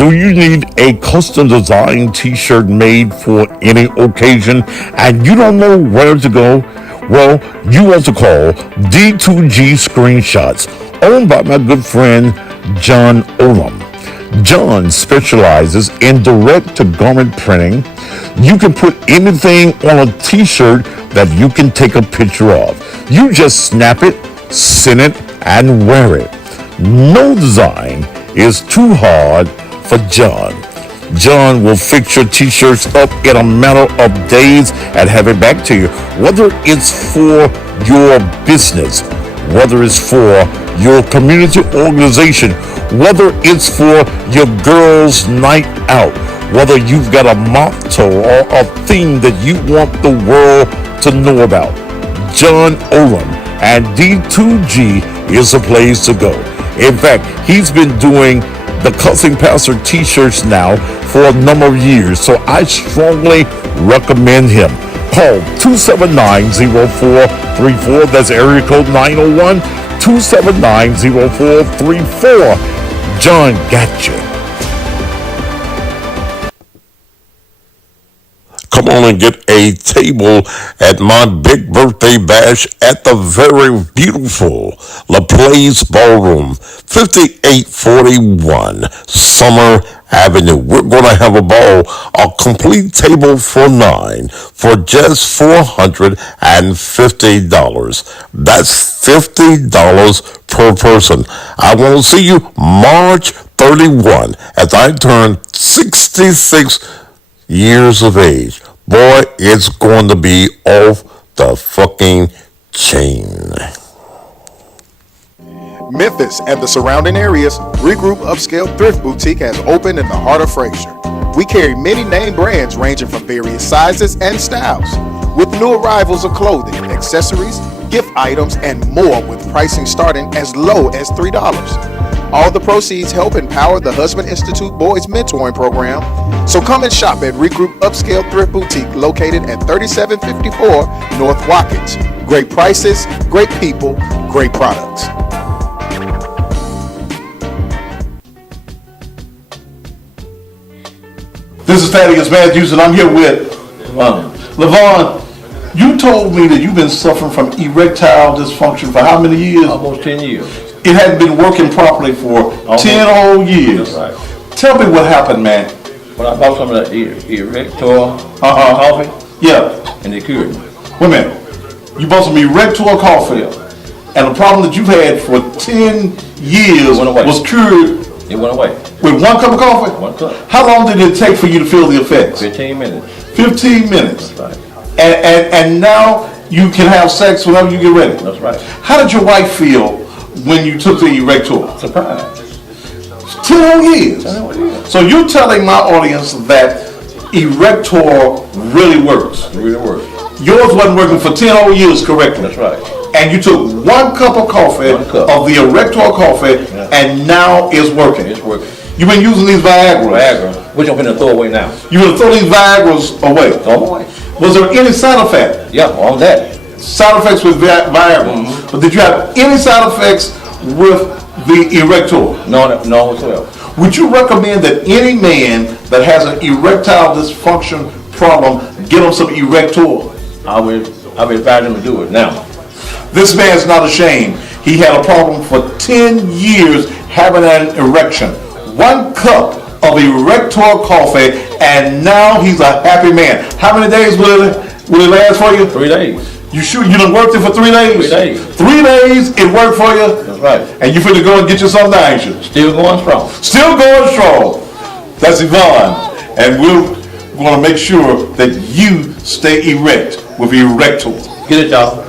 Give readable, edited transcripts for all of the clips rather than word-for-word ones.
Do you need a custom designed t-shirt made for any occasion and you don't know where to go? Well, you want to call D2G Screenshots, owned by my good friend John Olam. John specializes in direct-to-garment printing. You can put anything on a t-shirt that you can take a picture of. You just snap it, send it, and wear it. No design is too hard for John. John will fix your t-shirts up in a matter of days and have it back to you. Whether it's for your business, whether it's for your community organization, whether it's for your girls' night out, whether you've got a motto or a theme that you want the world to know about, John Olam and D2G is a place to go. In fact, he's been doing the Cussing Pastor t-shirts now for a number of years, so I strongly recommend him. Call 279-0434. That's area code 901-279-0434. John got you. Come on and get a table at my big birthday bash at the very beautiful La Place Ballroom, 5841 Summer Avenue. We're going to have a ball, a complete table for 9 for just $450. That's $50 per person. I want to see you March 31 as I turn 66 years of age. Boy, it's going to be off the fucking chain. Memphis and the surrounding areas, Regroup Upscale Thrift Boutique has opened in the heart of Fraser. We carry many name brands ranging from various sizes and styles, with new arrivals of clothing, accessories, gift items, and more with pricing starting as low as $3. All the proceeds help empower the Husband Institute Boys Mentoring Program. So come and shop at Regroup Upscale Thrift Boutique located at 3754 North Watkins. Great prices, great people, great products. This is Thaddeus Matthews, and I'm here with Levon. You told me that you've been suffering from erectile dysfunction for how many years? Almost 10 years. It hadn't been working properly for 10 whole years. That's right. Tell me what happened, man. When I bought some of that Erectile coffee, Yeah. and they cured me. Wait a minute. You bought some Erectile coffee, and the problem that you've had for 10 years Went away. was cured It went away. with 1 cup of coffee? 1 cup. How long did it take for you to feel the effects? 15 minutes. 15 minutes. That's right. And now you can have sex whenever you get ready. That's right. How did your wife feel when you took the Erectile? Surprise. 10 whole years. I know what it is. So you're telling my audience that Erectile really works. It really works. Yours wasn't working for 10 whole years correctly. That's right. And you took 1 cup of coffee, 1 cup. of the Erectile coffee, Yeah. and now it's working. It's working. You've been using these Viagra. Viagra, which I'm finna throw away now. You would throw these Viagra's away. Throw them away. Was there any side effect? Yeah, on that. Side effects with Viagra. But did you have any side effects with the Erectile? No whatsoever. Would you recommend that any man that has an erectile dysfunction problem get him some Erectile? I would advise them to do it now. This man's not ashamed. He had a problem for 10 years having an erection. 1 cup of Erectile coffee, and now he's a happy man. How many days will it last for you? 3 days. You sure you done worked it for 3 days? 3 days. 3 days it worked for you? That's right. And you finna go and get you something, ain't you? Still going strong. Still going strong. That's Yvonne. And we're going to make sure that you stay erect with Erectile. Get it, y'all.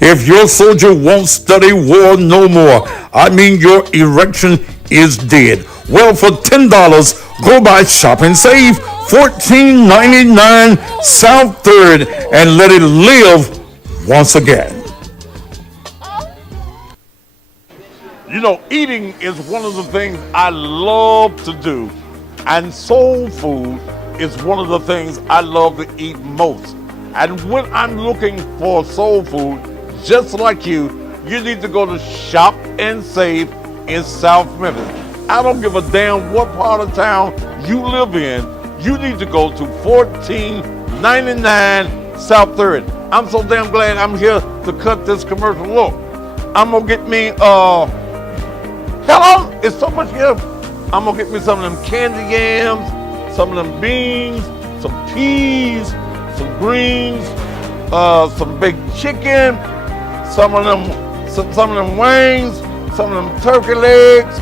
If your soldier won't study war no more, I mean your erection is dead. Well, for $10, go by Shop and Save, $14.99 South 3rd, and let it live once again. You know, eating is one of the things I love to do, and soul food is one of the things I love to eat most. And when I'm looking for soul food, just like you need to go to Shop and Save in South Memphis. I don't give a damn what part of town you live in. You need to go to 1499 South 3rd. I'm so damn glad I'm here to cut this commercial. Look, I'm gonna get me, hello, it's so much here. I'm gonna get me some of them candy yams, some of them beans, some peas, some greens, some baked chicken, some of them wings, some of them turkey legs.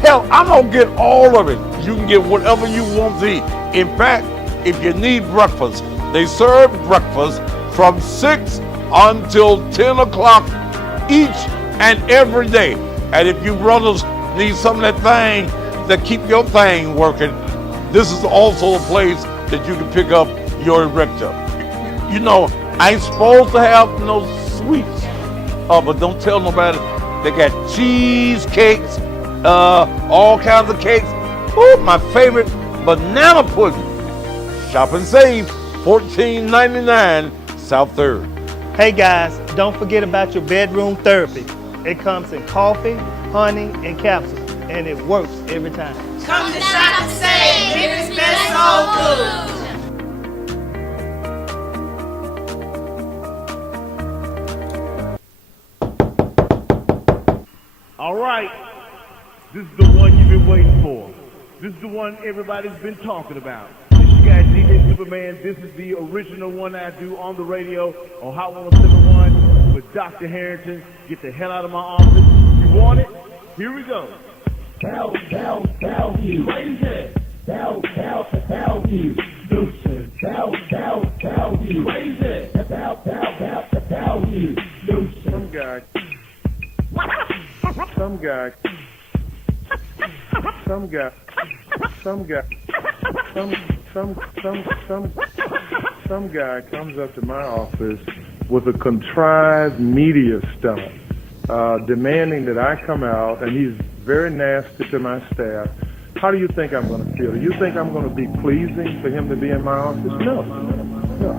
Hell, I'm gonna get all of it. You can get whatever you want to eat. In fact, if you need breakfast, they serve breakfast from 6 until 10 o'clock each and every day. And if you brothers need some of that thing that keep your thing working, this is also a place that you can pick up your erector. You know, I ain't supposed to have no sweets, but don't tell nobody. They got cheesecakes, all kinds of cakes. Ooh, my favorite, banana pudding. Shop and Save, $14.99 South 3rd. Hey guys, don't forget about your bedroom therapy. It comes in coffee, honey, and capsules, and it works every time. Come to Shop and Save, Memphis' best soul food. All right, This is the one you've been waiting for. This is the one everybody's been talking about. This you got DJ Superman. This is the original one I do on the radio on Hot 107.1 with Dr. Harrington. Get the hell out of my office. You want it? Here we go. Value. Crazy. Value. Lucid. Value. Crazy. Value. Lucid. Some guy comes up to my office with a contrived media stunt, demanding that I come out, and he's very nasty to my staff. How do you think I'm going to feel? Do you think I'm going to be pleasing for him to be in my office? No.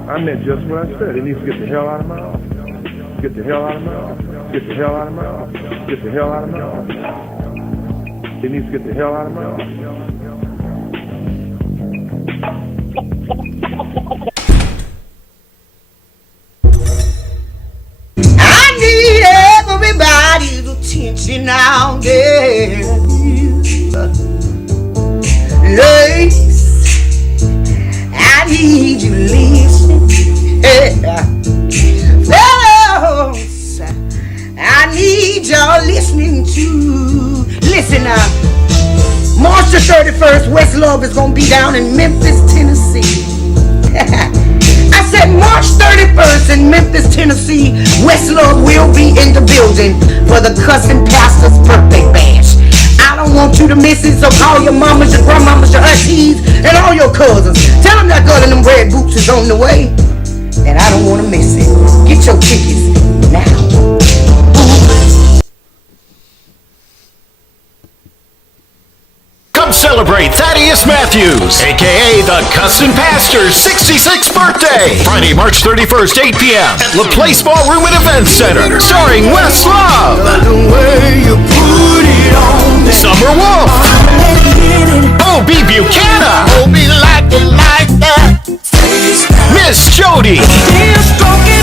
I meant just what I said. He needs to get the hell out of my office. Get the hell out of my office. Get the hell out of my office. Get the hell out of my office. He needs to get the hell out of my office. I need everybody's attention now, yeah. Ladies, I need you to listen. Yeah. Fellows, I need y'all listening to. Listen now. March the 31st, West Love is gonna be down in Memphis, Tennessee. I said March 31st in Memphis, Tennessee, West Love will be in the building for the Cussing Pastor's birthday bash. I don't want you to miss it, so call your mamas, your grandmamas, your aunties, and all your cousins. Tell them that girl in them red boots is on the way, and I don't want to miss it. Get your tickets now. Come celebrate Thaddeus Matthews, a.k.a. the Cussin' Pastor's 66th birthday. Friday, March 31st, 8 p.m. at La Place Ballroom and Event Center. Starring Wes Love, Summer Wolf, O.B. Buchanan, Miss Jody,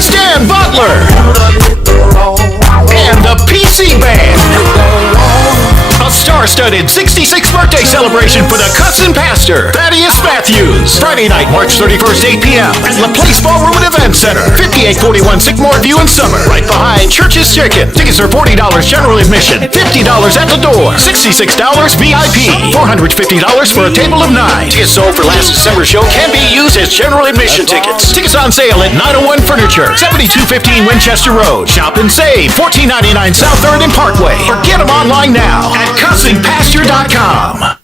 Stan Butler, and the PC Band. A star-studded 66th birthday celebration for the Cussin' Pastor, Thaddeus Matthews. Friday night, March 31st, 8 p.m. at La Place Ballroom and Event Center. 5841 Sycamore View in Summer. Right behind Church's Chicken. Tickets are $40 general admission, $50 at the door, $66 VIP, $450 for a table of 9. Tickets sold for last December's show can be used as general admission tickets. Tickets on sale at 901 Furniture, 7215 Winchester Road. Shop and save, $14.99 South 3rd and Parkway. Or get them online now at CussingPasture.com.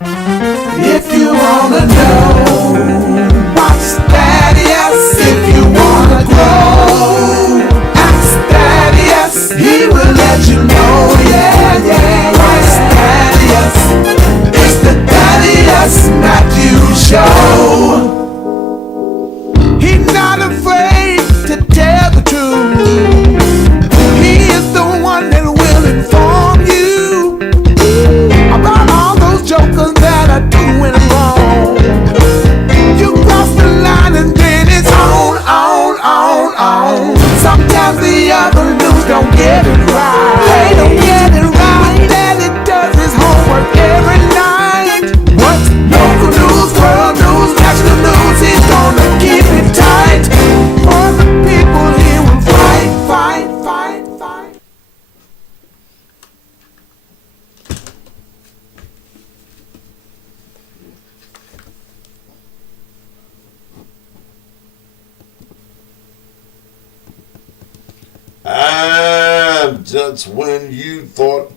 If you wanna know what's Thaddeus, if you wanna grow, ask Thaddeus, he will let you know, yeah. What's Thaddeus? It's the Thaddeus Matthews Show. He's not afraid to tell the truth. He is the one that will inform you about all those jokers that are doing wrong. You cross the line and then it's on. Sometimes the other news don't get it right. They don't get it right. What Daddy does his homework every night. What's local news, world news, national news, he's gonna keep it tight. For the people he will fight. And just when you thought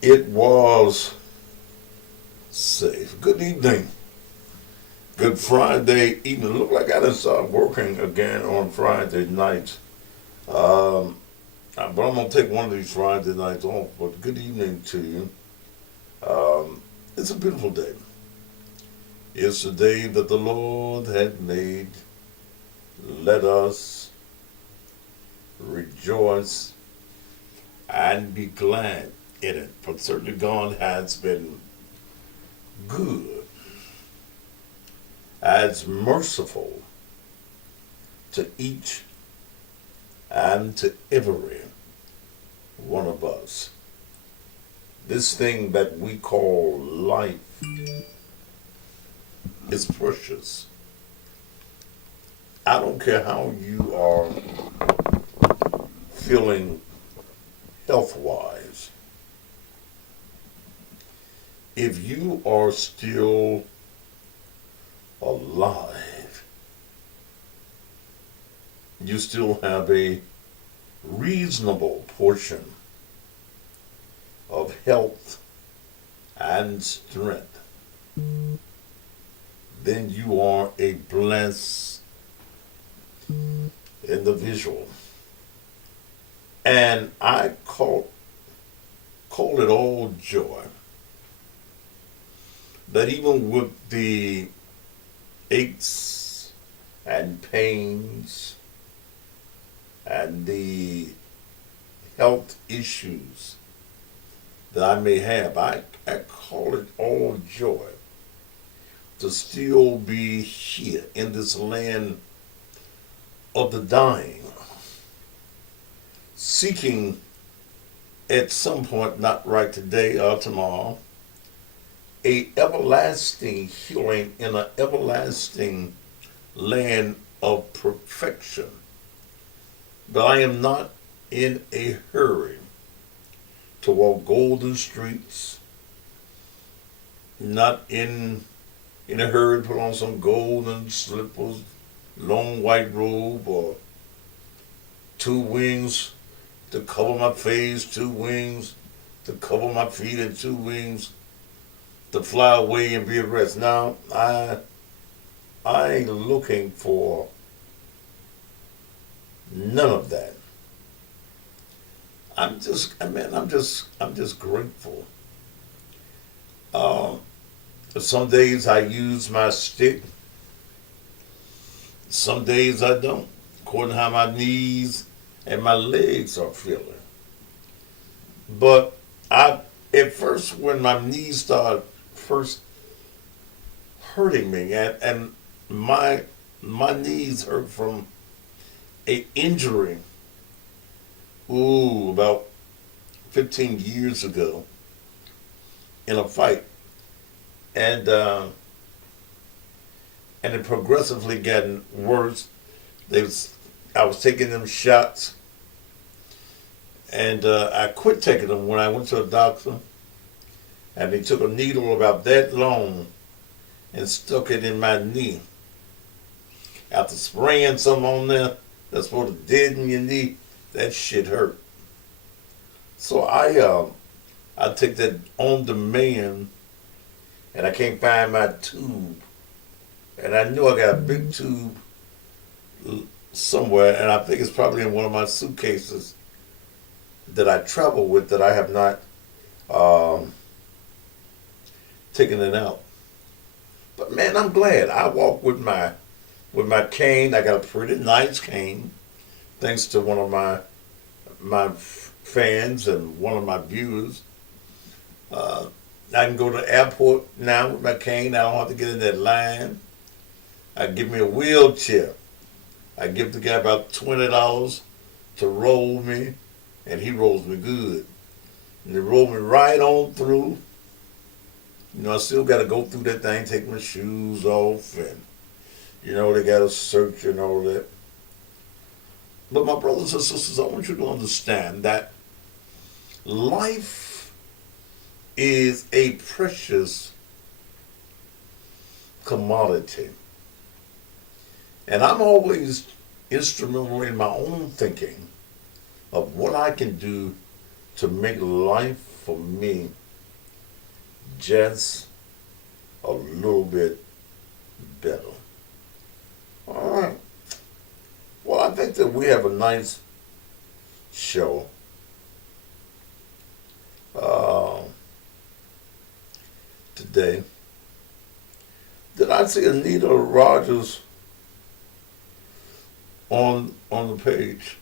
it was safe. Good evening. Good Friday evening. Look like I done start working again on Friday nights. But I'm going to take one of these Friday nights off. But good evening to you. It's a beautiful day. It's the day that the Lord had made. Let us rejoice and be glad in it. For certainly God has been good, as merciful to each and to every one of us. this thing that we call life is precious. I don't care how you are feeling health-wise. If you are still alive, you still have a reasonable portion of health and strength, then you are a blessed individual. And I call it all joy that even with the aches and pains and the health issues that I may have, I call it all joy to still be here in this land of the dying, seeking at some point, not right today or tomorrow, a everlasting healing in an everlasting land of perfection. But I am not in a hurry to walk golden streets, not in a hurry to put on some golden slippers, long white robe, or 2 wings to cover my face, 2 wings to cover my feet, and 2 wings to fly away and be at rest. Now, I ain't looking for none of that. I'm just grateful. Some days I use my stick. Some days I don't, according to how my knees and my legs are feeling. But at first, when my knees started first hurting me, and my knees hurt from an injury, about 15 years ago in a fight. And it progressively gotten worse. I was taking them shots, and I quit taking them when I went to a doctor, and they took a needle about that long and stuck it in my knee. After spraying something on there that's supposed to deaden your knee, that shit hurt. So I take that on demand, and I can't find my tube. And I knew I got a big tube somewhere, and I think it's probably in one of my suitcases that I travel with that I have not taken it out. But man, I'm glad. I walk with my cane. I got a pretty nice cane, thanks to one of my fans and one of my viewers. I can go to the airport now with my cane. I don't have to get in that line. I give me a wheelchair. I give the guy about $20 to roll me, and he rolls me good. And they roll me right on through. I still got to go through that thing, take my shoes off, and, they got to search and all that. But my brothers and sisters, I want you to understand that life is a precious commodity. And I'm always instrumental in my own thinking of what I can do to make life for me just a little bit better. All right. Well, I think that we have a nice show. Today. Did I see Anita Rogers on the page?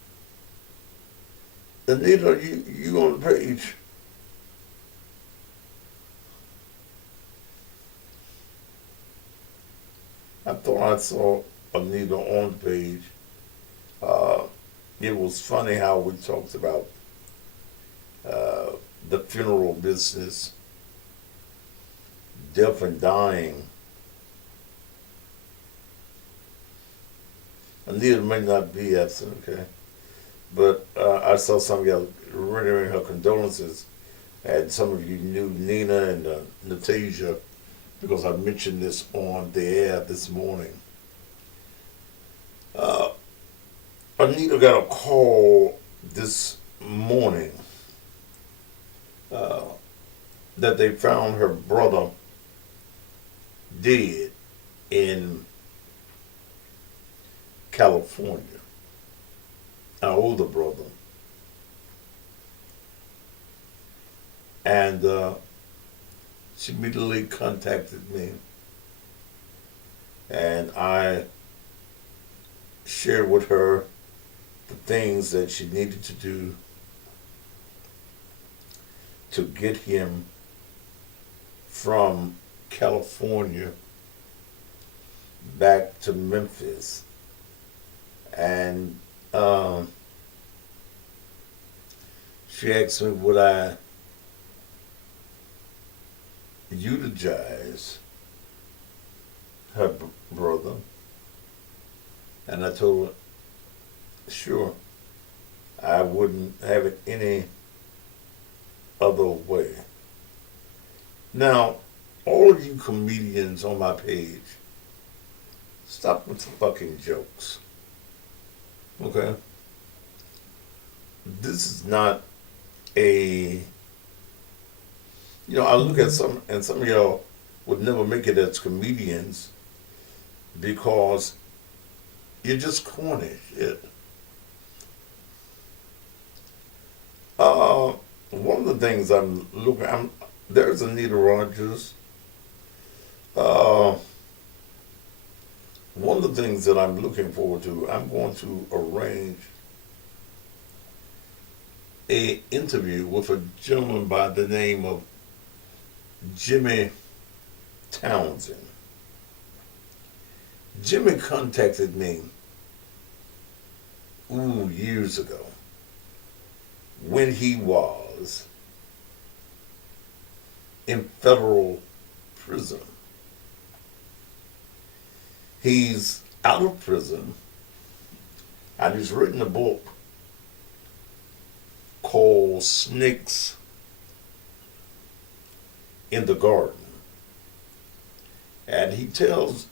Anita, you on the page? I thought I saw Anita on the page. It was funny how we talked about the funeral business, death and dying. Anita may not be absent, okay? But I saw some of y'all rendering her condolences. And some of you knew Nina and Natasia because I mentioned this on the air this morning. Anita got a call this morning that they found her brother dead in California, our older brother. And she immediately contacted me, and I shared with her the things that she needed to do to get him from California back to Memphis. And she asked me would I eulogize her brother, and I told her, sure, I wouldn't have it any other way. Now, all of you comedians on my page, stop with the fucking jokes. Okay? This is not a, I look at some, and some of y'all would never make it as comedians because you're just corny shit. One of the things there's Anita Rogers. One of the things that I'm looking forward to, I'm going to arrange an interview with a gentleman by the name of Jimmy Townsend. Jimmy contacted me years ago when he was in federal prison. He's out of prison, and he's written a book called Snakes in the Garden. And he tells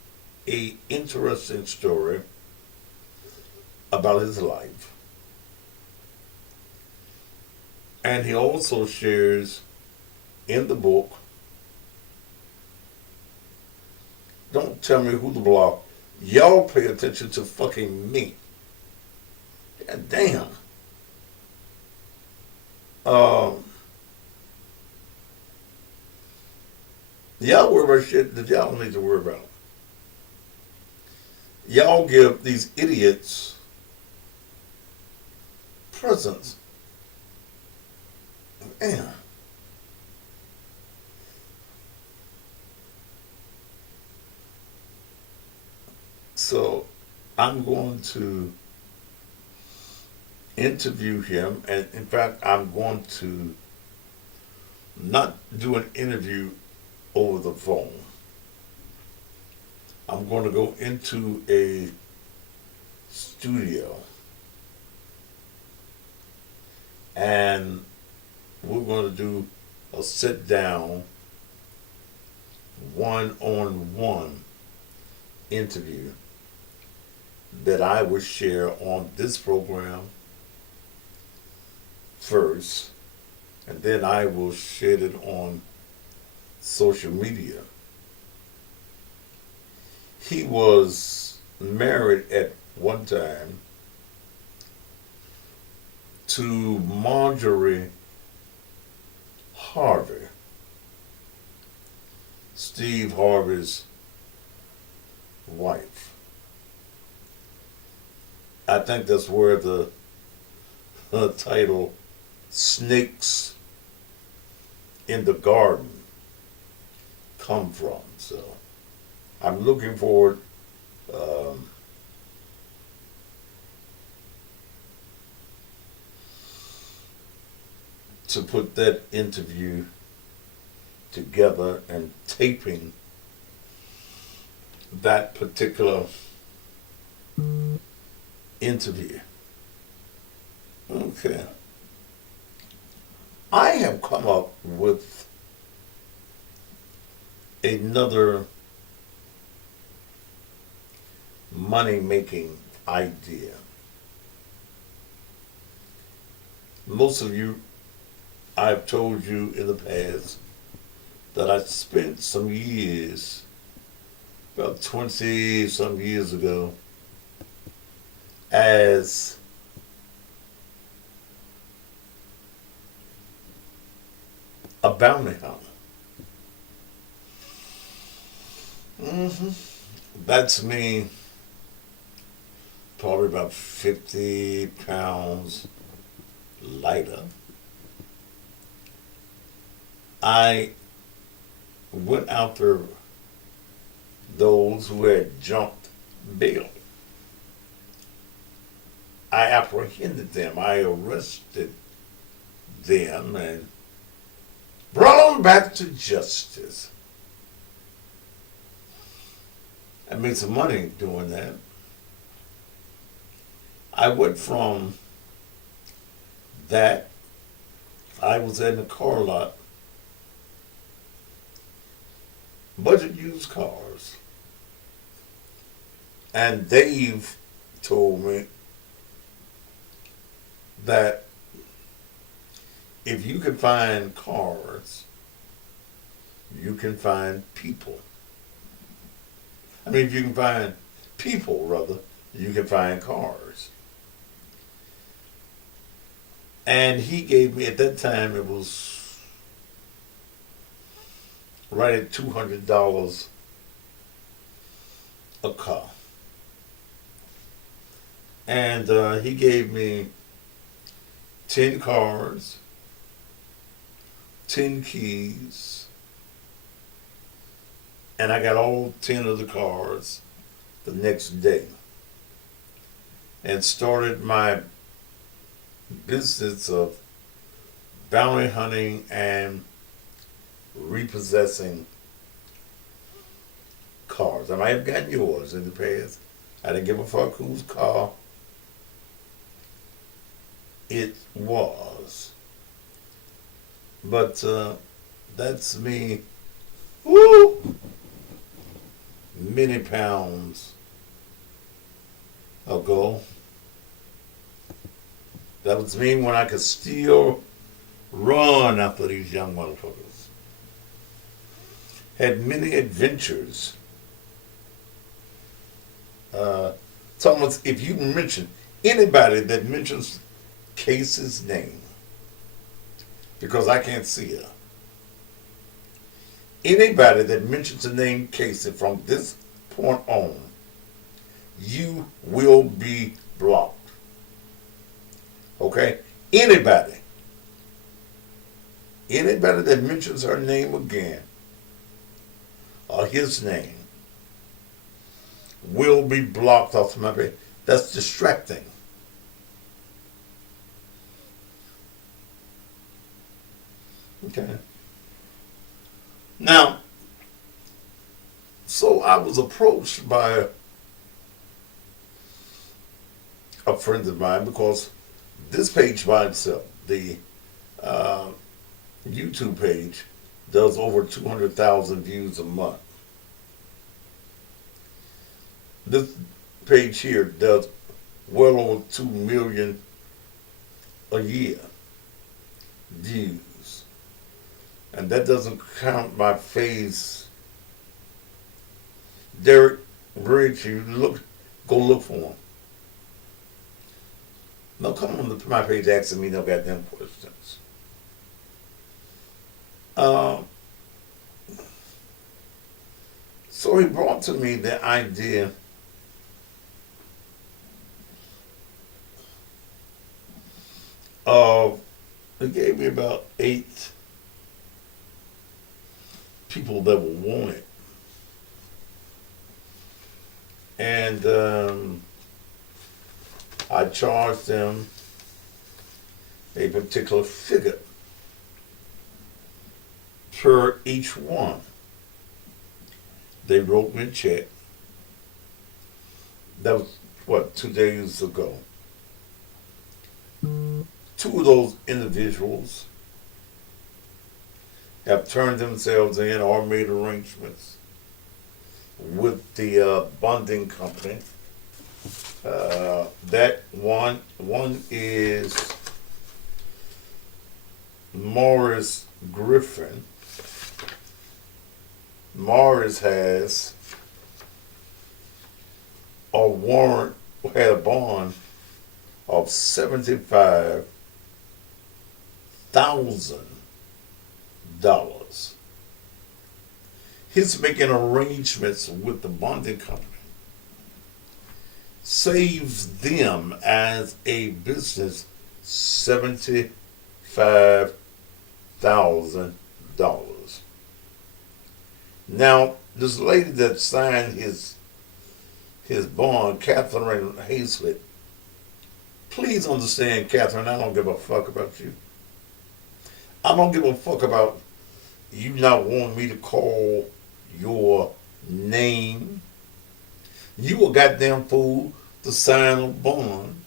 an interesting story about his life. And he also shares in the book, don't tell me who the block, y'all pay attention to fucking me. God damn. Y'all worry about shit that y'all don't need to worry about. Y'all give these idiots presents. Damn. So I'm going to interview him, and in fact, I'm going to not do an interview over the phone. I'm going to go into a studio, and we're going to do a sit-down, one-on-one interview that I will share on this program first, and then I will share it on social media. He was married at one time to Marjorie Harvey, Steve Harvey's wife. I think that's where the title Snakes in the Garden come from. So I'm looking forward to put that interview together and taping that particular interview. Okay. I have come up with another money-making idea. Most of you, I've told you in the past that I spent some years, about 20 some years ago, as a bounty hunter. That's me, probably about 50 pounds lighter. I went after those who had jumped bail. I apprehended them. I arrested them and brought them back to justice. I made some money doing that. I went from that, I was in a car lot, bunch of used cars. And Dave told me that if you can find cars, you can find people. I mean, if you can find people, rather, you can find cars. And he gave me, at that time, it was right at $200 a car. And he gave me 10 cars, 10 keys, and I got all 10 of the cars the next day and started my business of bounty hunting and repossessing cars. I might have gotten yours in the past. I didn't give a fuck whose car it was. But that's me, woo, many pounds ago. That was me when I could still run after these young motherfuckers. Had many adventures. Thomas, if you mention anybody that mentions Casey's name, because I can't see her, anybody that mentions the name Casey from this point on, you will be blocked. Okay? Anybody that mentions her name again, or his name, will be blocked off my page. That's distracting. Okay. Now, so I was approached by a friend of mine, because this page by itself, the YouTube page, does over 200,000 views a month. This page here does well over 2 million a year views. And that doesn't count my face. Derek Bridge, you go look for him. No, come on to my page asking me no goddamn questions. So he brought to me the idea of, he gave me about 8 people that were wanted. And I charged them a particular figure per each one. They wrote me a check. That was, 2 days ago. Two of those individuals have turned themselves in or made arrangements with the bonding company. That one is Morris Griffin. Morris has a warrant, had a bond of $75,000. He's making arrangements with the bonding company. Saves them as a business $75,000. Now, this lady that signed his bond, Catherine Hazlett, please understand, Catherine, I don't give a fuck about you. I don't give a fuck about you not wanting me to call your name. You a goddamn fool to sign a bond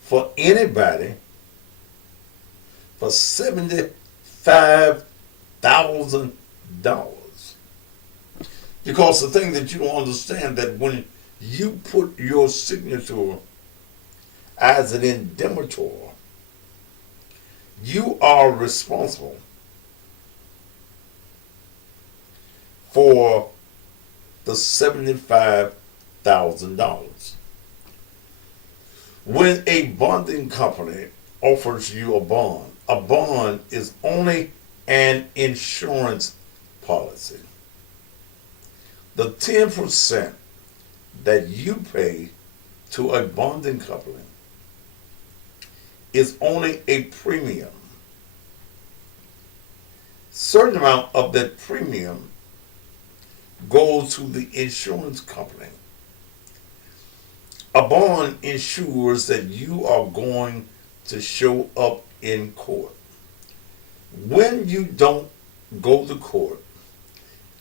for anybody for $75,000. Because the thing that you don't understand, that when you put your signature as an indemnitor, you are responsible for the $75,000. When a bonding company offers you a bond is only an insurance policy. The 10% that you pay to a bonding company is only a premium. Certain amount of that premium goes to the insurance company. A bond ensures that you are going to show up in court. When you don't go to court,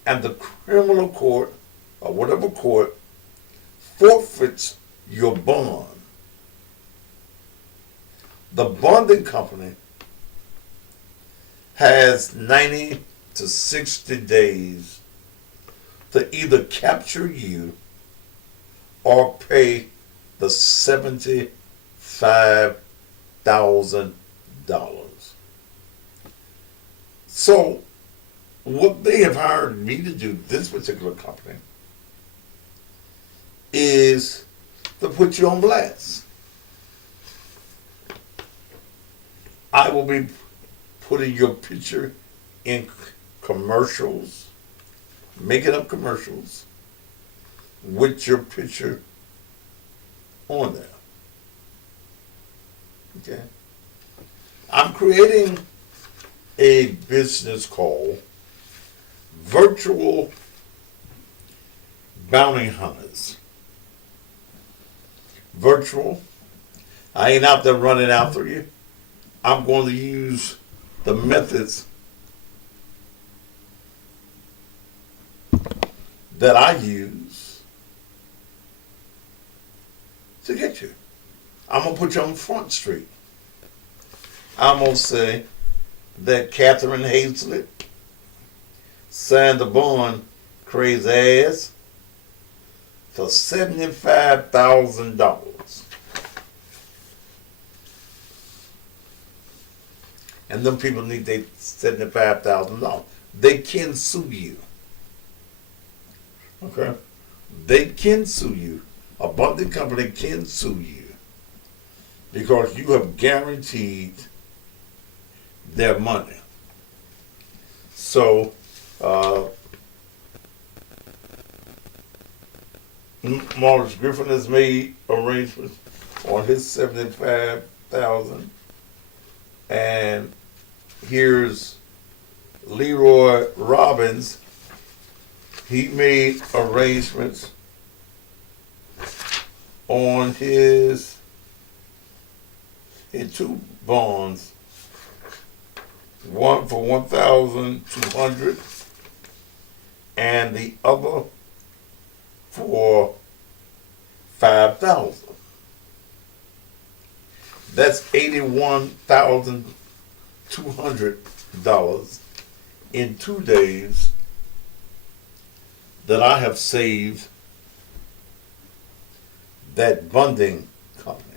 and the criminal court or whatever court forfeits your bond, the bonding company has 90 to 60 days to either capture you or pay the $75,000. So what they have hired me to do, this particular company, is to put you on blast. I will be putting your picture in commercials, making up commercials with your picture on there. Okay? I'm creating a business called Virtual Bounty Hunters. Virtual. I ain't out there running after you. I'm going to use the methods that I use to get you. I'm going to put you on Front Street. I'm going to say that Catherine Hazlett signed the bond, crazy ass, for $75,000. And them people need their $75,000. They can sue you. Okay? They can sue you. A bonding company can sue you because you have guaranteed their money. So, Morris Griffin has made arrangements on his $75,000, and here's Leroy Robbins. He made arrangements on his in two bonds one for 1,200, and the other for 5,000. That's $81,200 in 2 days that I have saved that bonding company.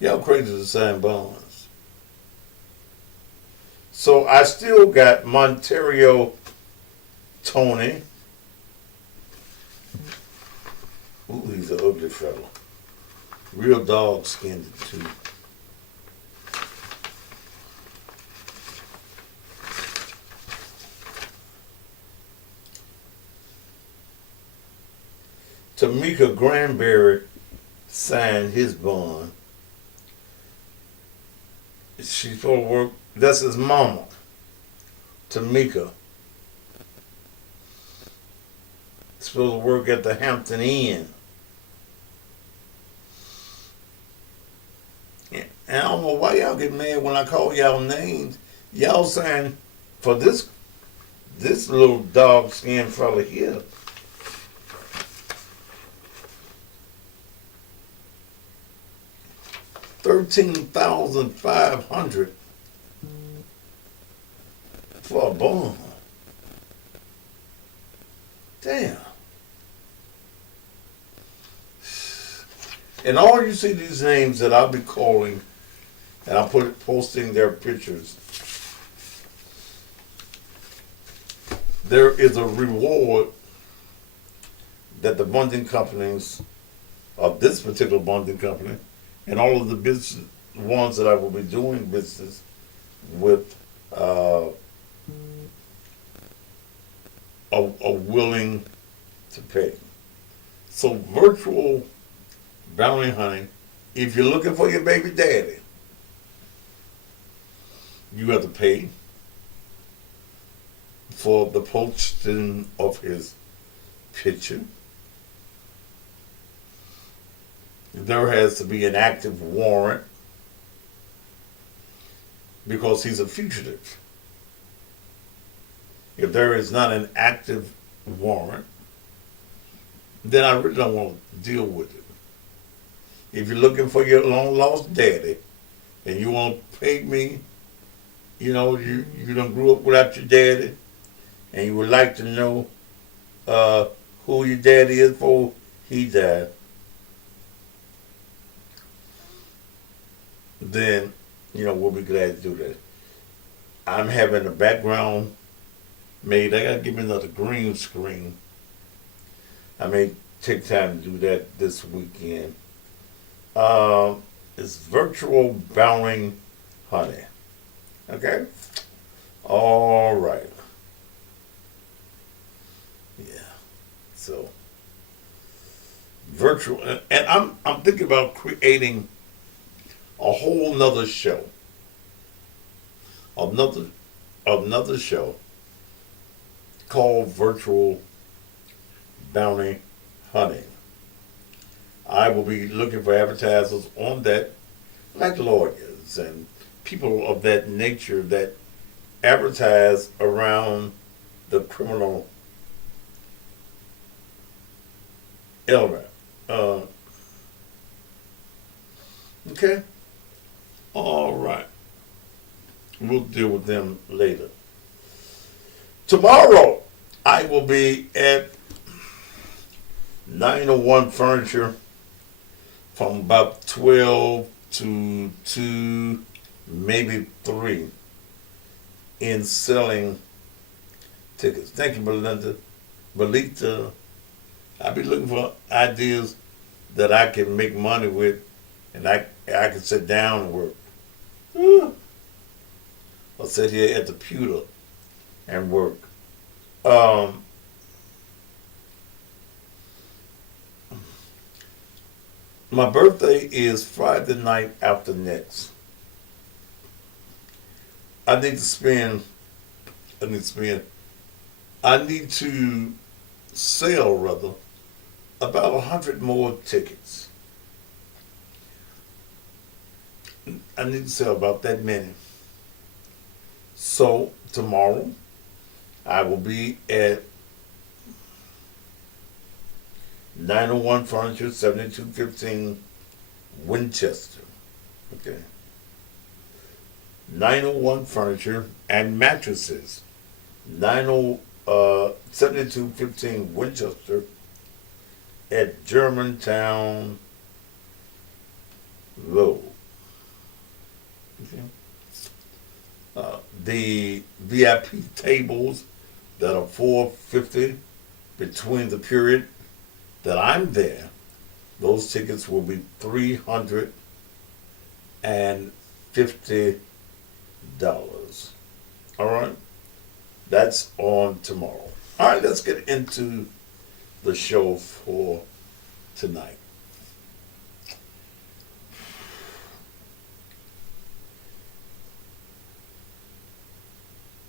Y'all crazy to sign bonds. So I still got Monterio Tony. Ooh, he's an ugly fella. Real dog skinned too. Tamika Granberry signed his bond. She's supposed to work. That's his mama, Tamika. Supposed to work at the Hampton Inn. And I don't know why y'all get mad when I call y'all names. Y'all saying for this little dog skinned fella here. $13,500 for a bond. Damn. And all you see these names that I'll be calling, and I'm posting their pictures. There is a reward that the bonding companies of this particular bonding company and all of the business ones that I will be doing business with are willing to pay. So virtual bounty hunting, if you're looking for your baby daddy, you have to pay for the posting of his picture. There has to be an active warrant because he's a fugitive. If there is not an active warrant, then I really don't want to deal with it. If you're looking for your long lost daddy and you want to pay me, you know, you done grew up without your daddy and you would like to know who your daddy is before he died, then, you know, we'll be glad to do that. I'm having a background made. I got to give me another green screen. I may take time to do that this weekend. It's virtual bounty hunting. Okay? All right. Yeah. So, virtual. And I'm thinking about creating a whole nother show. Another show called Virtual Bounty Hunting. I will be looking for advertisers on that, like lawyers and people of that nature that advertise around the criminal element. Okay? All right. We'll deal with them later. Tomorrow, I will be at 901 Furniture from about 12 to 2, maybe 3 in selling tickets. Thank you, Belinda. Belita, I'll be looking for ideas that I can make money with and I can sit down and work. I'll sit here at the pewter and work. My birthday is Friday night after next. I need to sell rather about 100 more tickets. I need to sell about that many. So tomorrow I will be at 901 Furniture, 7215 Winchester. Okay. 901 Furniture and Mattresses. 7215 Winchester at Germantown Road. Okay. The VIP tables that are $450 between the period that I'm there, those tickets will be $350. All right? That's on tomorrow. All right, let's get into the show for tonight.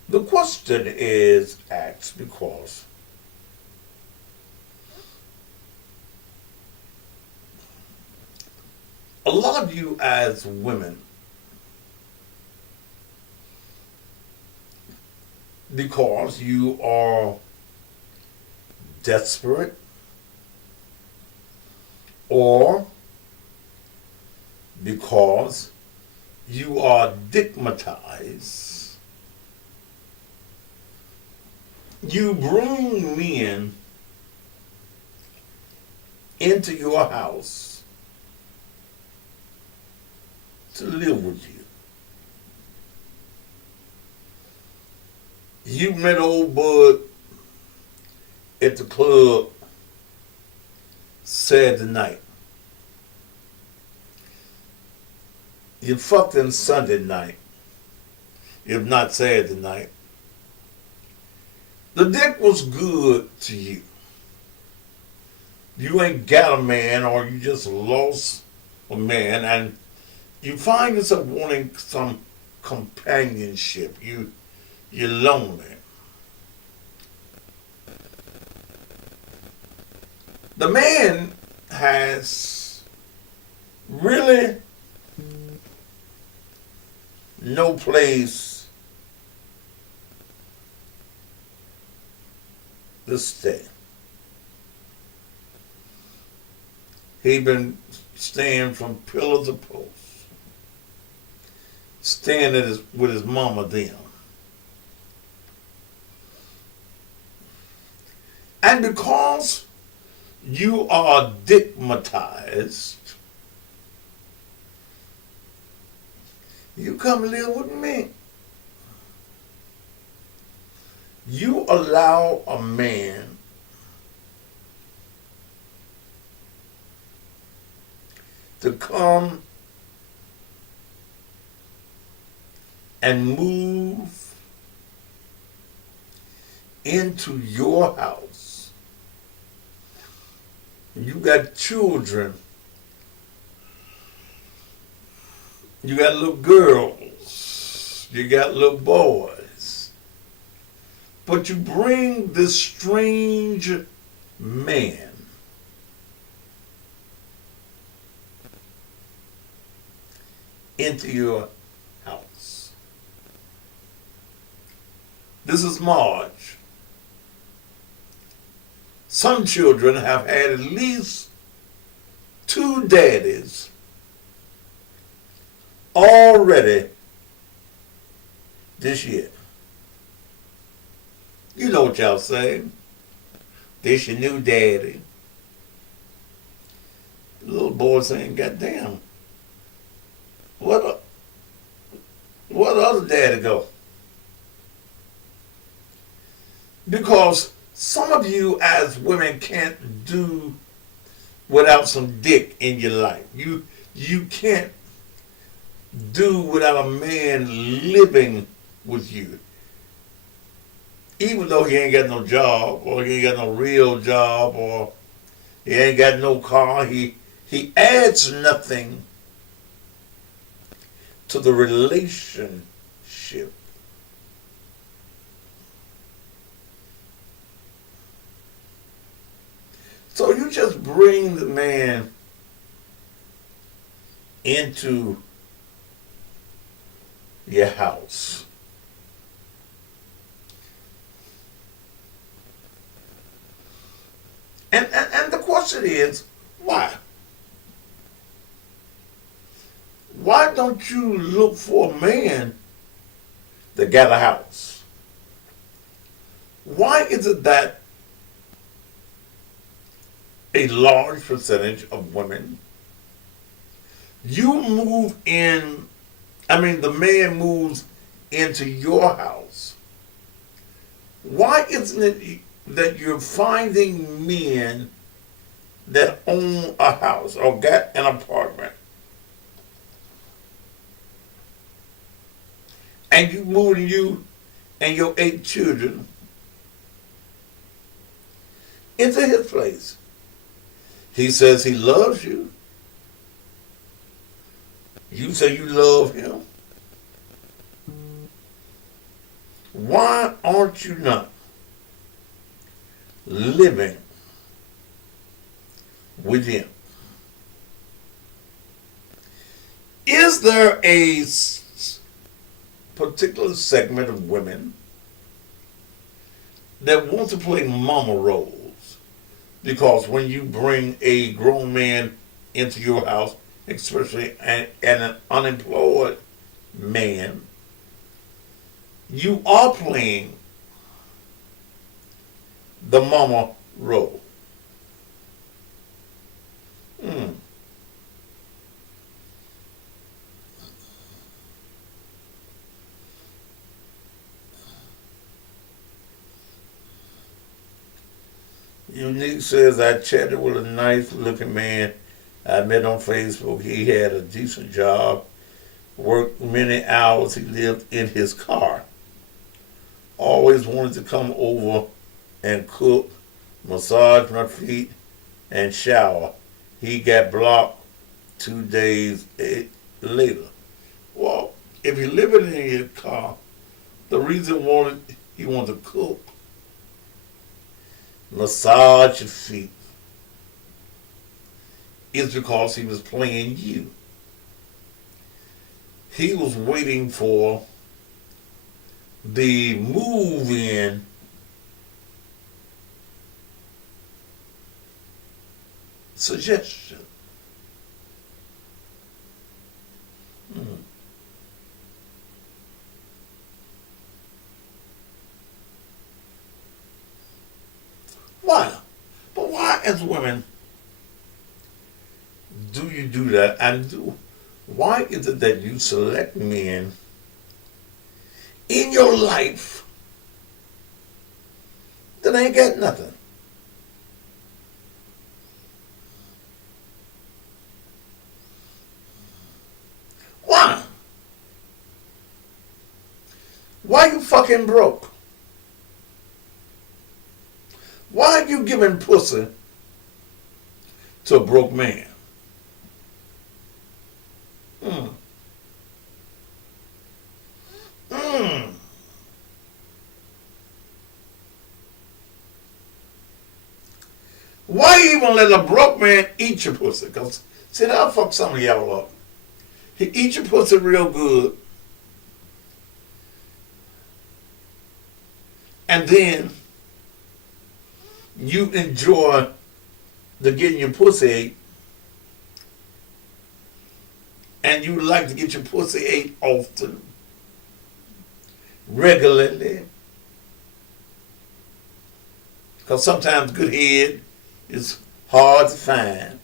The question is asked because a lot of you as women, because you are desperate or because you are stigmatized, you bring men into your house to live with you. You met old bud at the club Saturday night. You fucked him Sunday night, if not Saturday night. The dick was good to you. You ain't got a man, or you just lost a man, and you find yourself wanting some companionship. You're lonely. The man has really no place to stay. He been staying from pillar to post, staying with his mama then. And because you are stigmatized, you come live with me. You allow a man to come and move into your house. You got children. You got little girls. You got little boys. But you bring this strange man into your house. This is Marge. Some children have had at least 2 daddies already this year. You know what y'all say. This your new daddy. The little boy saying, goddamn, what other daddy go? Because some of you as women can't do without some dick in your life. You can't do without a man living with you. Even though he ain't got no job, or he ain't got no real job, or he ain't got no car, he adds nothing to the relationship. So you just bring the man into your house. And the question is, why? Why don't you look for a man that got a house? Why is it that a large percentage of women, you move in, the man moves into your house? Why isn't it that you're finding men that own a house or got an apartment, and you moving you and your 8 children into his place? He says he loves you. You say you love him. Why aren't you not living with him? Is there a particular segment of women that want to play mama roles? Because when you bring a grown man into your house, especially an unemployed man, you are playing the mama role. Unique says, I chatted with a nice looking man I met on Facebook. He had a decent job, worked many hours. He lived in his car. Always wanted to come over and cook, massage my feet, and shower. He got blocked 2 days later. Well, if you're living in your car, the reason he wanted to cook, massage your feet, is because he was playing you. He was waiting for the move-in suggestion. Why? But why, as women, do you do that? And why is it that you select men in your life that ain't got nothing? Why? Why you fucking broke? Why are you giving pussy to a broke man? Why you even let a broke man eat your pussy? Because, see, that'll fuck some of y'all up. He eat your pussy real good, and then you enjoy the getting your pussy ate, and you like to get your pussy ate often, regularly, because sometimes good head is hard to find.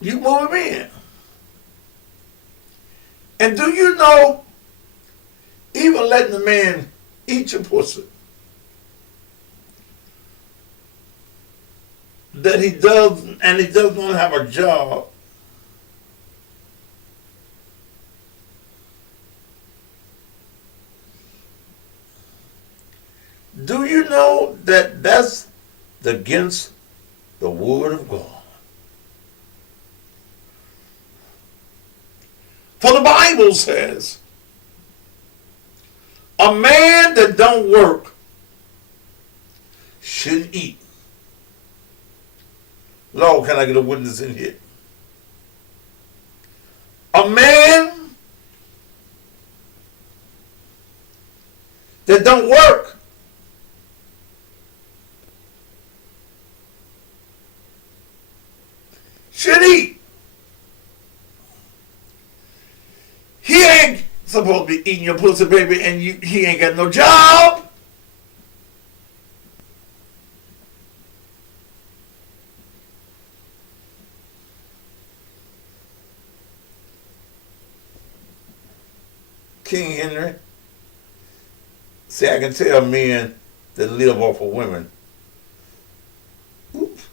You move him in. And do you know, even letting the man eat your pussy, that he does not have a job, do you know that that's against the word of God? For the Bible says, a man that don't work should eat. Lord, can I get a witness in here? A man that don't work should eat. He ain't supposed to be eating your pussy, baby, and he ain't got no job. King Henry. See, I can tell men that live off of women. Oops.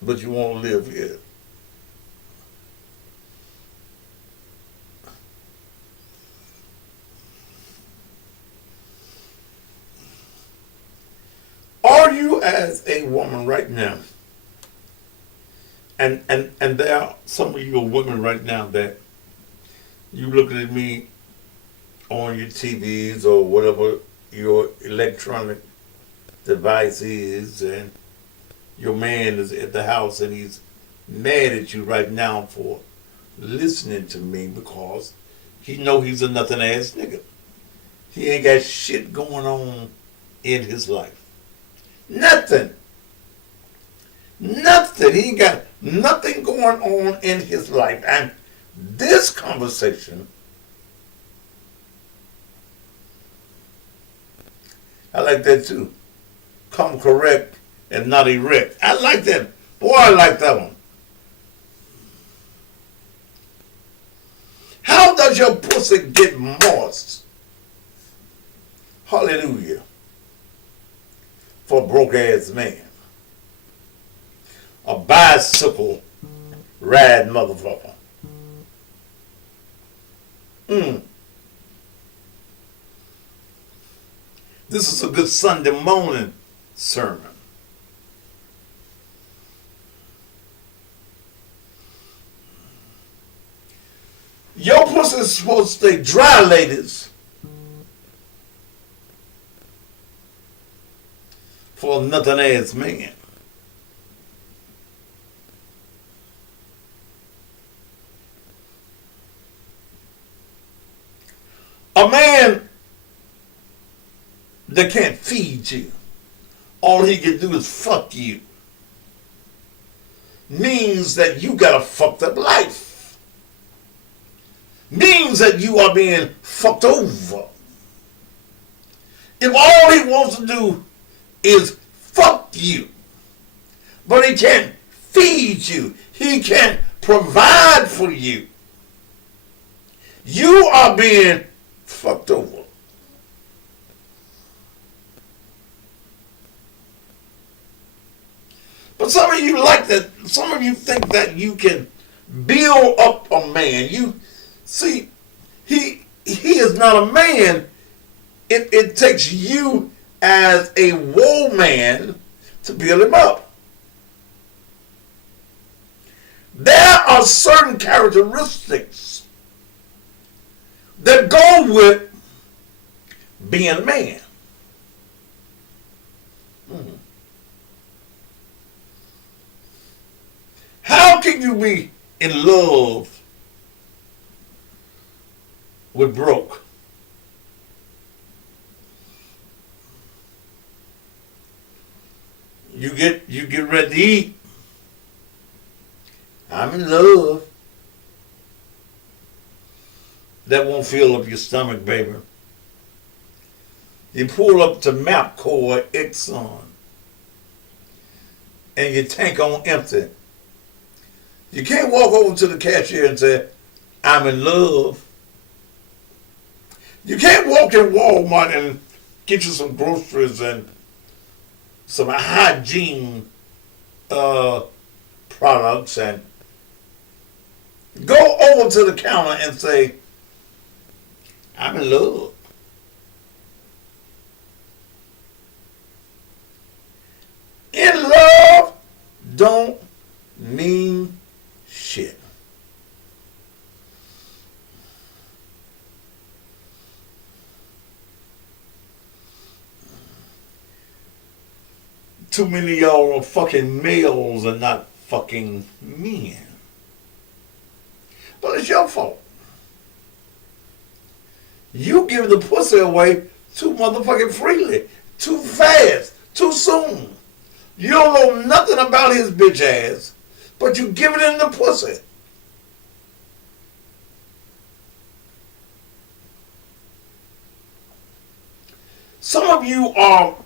But you won't live here. Are you as a woman right now? And there are some of you women right now that you looking at me on your TVs or whatever your electronic device is, and your man is at the house and he's mad at you right now for listening to me because he know he's a nothing ass nigga. He ain't got shit going on in his life. Nothing. Nothing. He ain't got nothing going on in his life. And this conversation, I like that too. Come correct and not erect. I like that. Boy, I like that one. How does your pussy get moist? Hallelujah. For a broke ass man. A bicycle ride motherfucker. This is a good Sunday morning sermon. Your pussy is supposed to stay dry, ladies, for a nothing ass man. A man that can't feed you, all he can do is fuck you, means that you got a fucked up life. Means that you are being fucked over. If all he wants to do is fuck you, but he can't feed you, he can't provide for you, you are being fucked over. But some of you like that. Some of you think that you can build up a man. You see, he is not a man. It takes you as a woman to build him up. There are certain characteristics that go with being a man. How can you be in love with broke? You get ready to eat. I'm in love. That won't fill up your stomach, baby. You pull up to MAPCO or Exxon and your tank on empty. You can't walk over to the cashier and say, I'm in love. You can't walk in Walmart and get you some groceries and some hygiene products and go over to the counter and say, I'm in love. In love don't mean shit. Too many of y'all are fucking males and not fucking men. But it's your fault. You give the pussy away too motherfucking freely, too fast, too soon. You don't know nothing about his bitch ass, but you give it in the pussy. Some of you are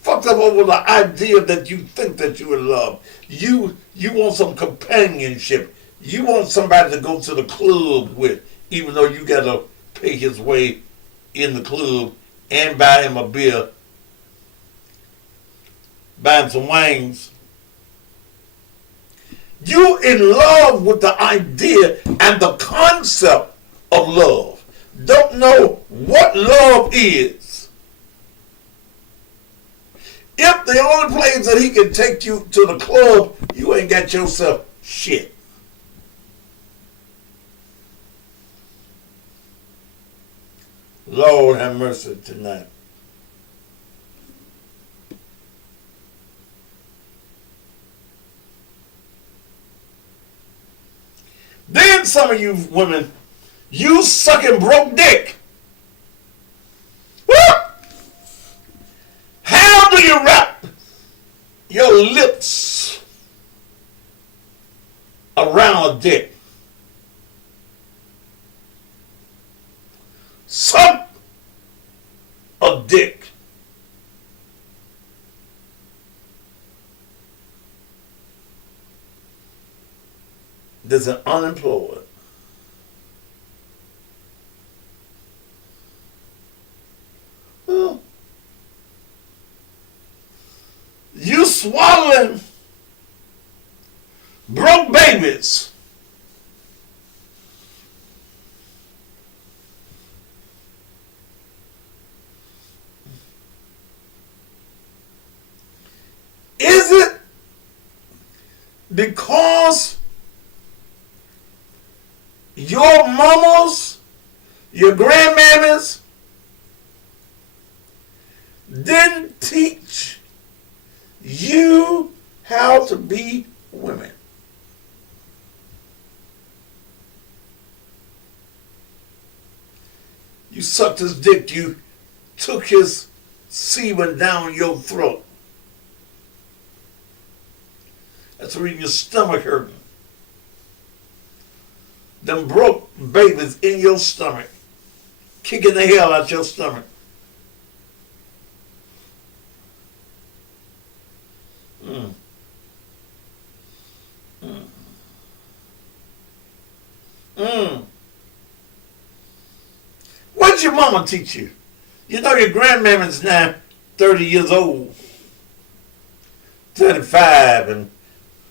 fucked up over the idea that you think that you in love. You want some companionship. You want somebody to go to the club with, even though you gotta pay his way in the club and buy him a beer, buy him some wings. You in love with the idea and the concept of love. Don't know what love is. If the only place that he can take you to the club, you ain't got yourself shit. Lord have mercy tonight. Then some of you women, you sucking broke dick. Woo! How do you wrap your lips around a dick? Suck a dick. There's an unemployed. Well, you swallowing broke babies. Is it because your mamas, your grandmammas didn't teach you how to be women? You sucked his dick, you took his semen down your throat. That's the reason your stomach hurting. Them broke babies in your stomach, kicking the hell out your stomach. What did your mama teach you? You know your grandmama's now 30 years old, 35, and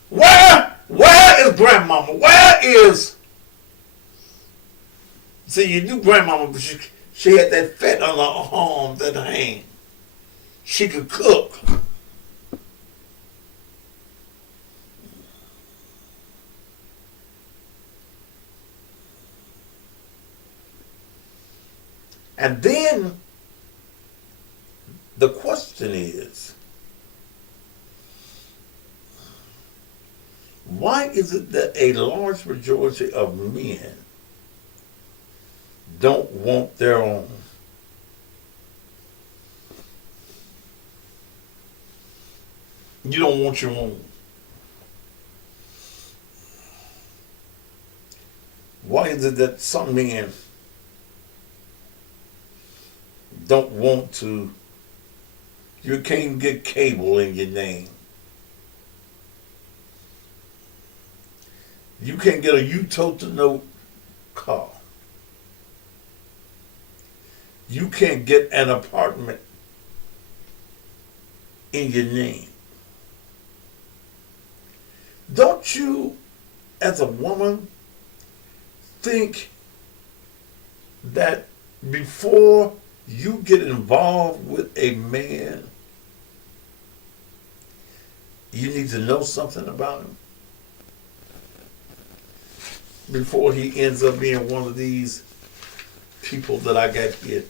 where is grandmama? Where is... See, you knew grandmama, but she had that fat on her arm, that hand. She could cook. And then the question is, why is it that a large majority of men don't want their own? You don't want your own. Why is it that some men don't want to? You can't get cable in your name. You can't get a you-tote-to-note car. You can't get an apartment in your name. Don't you, as a woman, think that before you get involved with a man, you need to know something about him before he ends up being one of these people that I got here?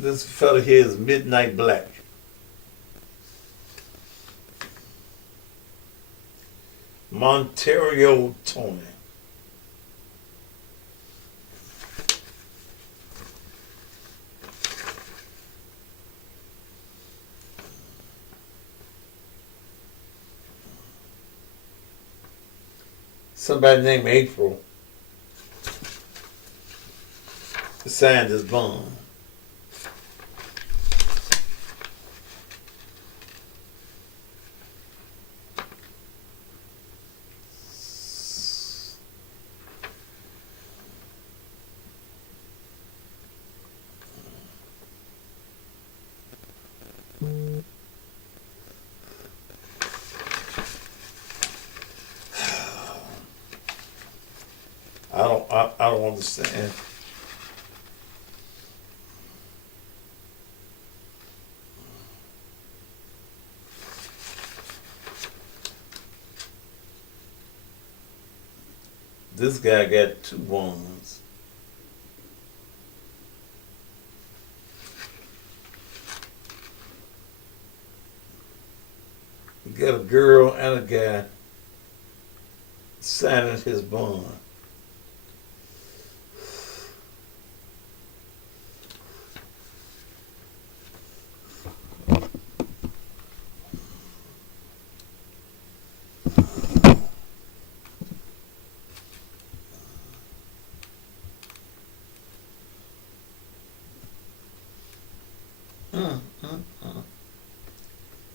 This fella here is Midnight Black. Monterio Tony. Somebody named April signed his bond. I don't understand. This guy got 2 bonds. You got a girl and a guy signing his bond.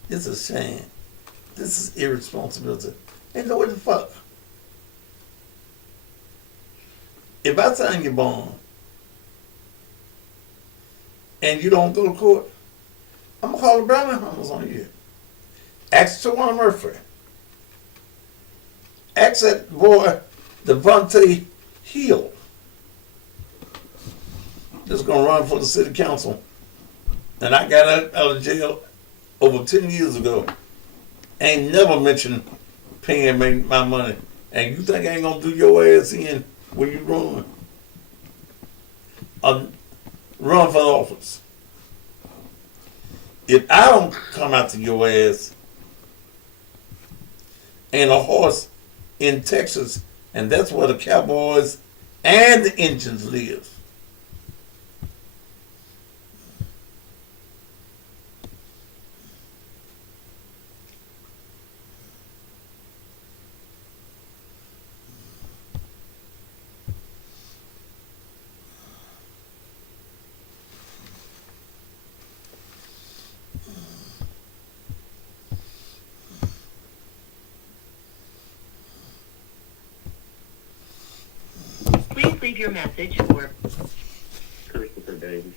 It's a shame. This is irresponsibility. Ain't know what the fuck. If I sign your bond and you don't go to court, I'm gonna call the Browning Hunters on you. Ask Tawana Murphy. Ask that boy Devontae Hill that's gonna run for the city council. And I got out of jail over 10 years ago. Ain't never mentioned paying me my money. And you think I ain't gonna do your ass in when you run? Run for office. If I don't come out to your ass and a horse in Texas, and that's where the Cowboys and the Indians live. Please leave your message for Christopher Davis.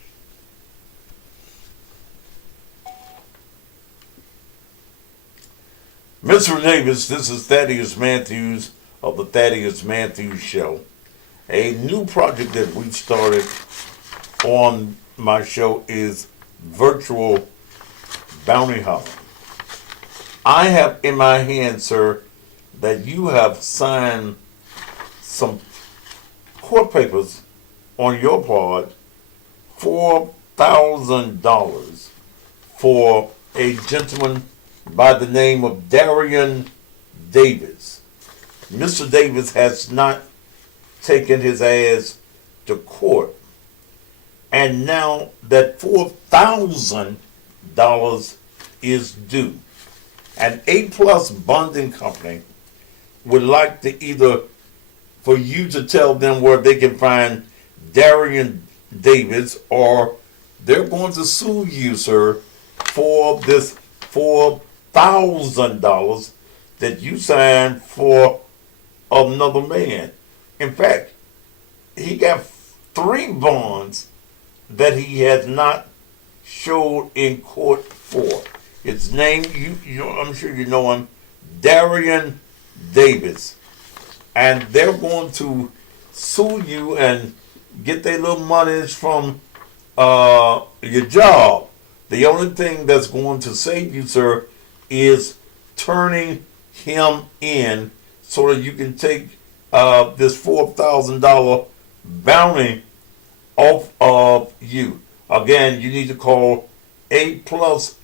Mr. Davis, this is Thaddeus Matthews of the Thaddeus Matthews Show. A new project that we started on my show is Virtual Bounty Hunter. I have in my hand, sir, that you have signed some court papers on your part, $4,000 for a gentleman by the name of Darian Davis. Mr. Davis has not taken his ass to court. And now that $4,000 is due. An A-plus bonding company would like to either for you to tell them where they can find Darian Davis, or they're going to sue you, sir, for this $4,000 that you signed for another man. In fact, he got 3 bonds that he has not showed in court for. His name, I'm sure you know him, Darian Davis. And they're going to sue you and get their little monies from your job. The only thing that's going to save you, sir, is turning him in so that you can take this $4,000 bounty off of you. Again, you need to call A Plus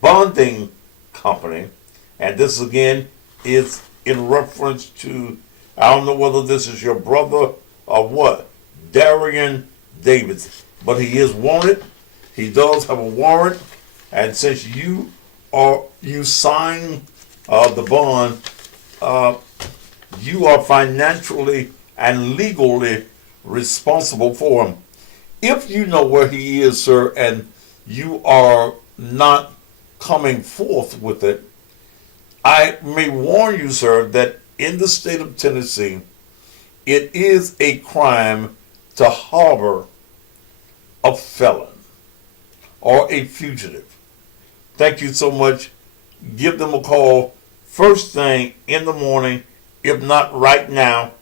Bonding Company. And this again is in reference to, I don't know whether this is your brother or what, Darian Davis. But he is wanted. He does have a warrant. And since you sign the bond, you are financially and legally responsible for him. If you know where he is, sir, and you are not coming forth with it, I may warn you, sir, that in the state of Tennessee, it is a crime to harbor a felon or a fugitive. Thank you so much. Give them a call first thing in the morning, if not right now,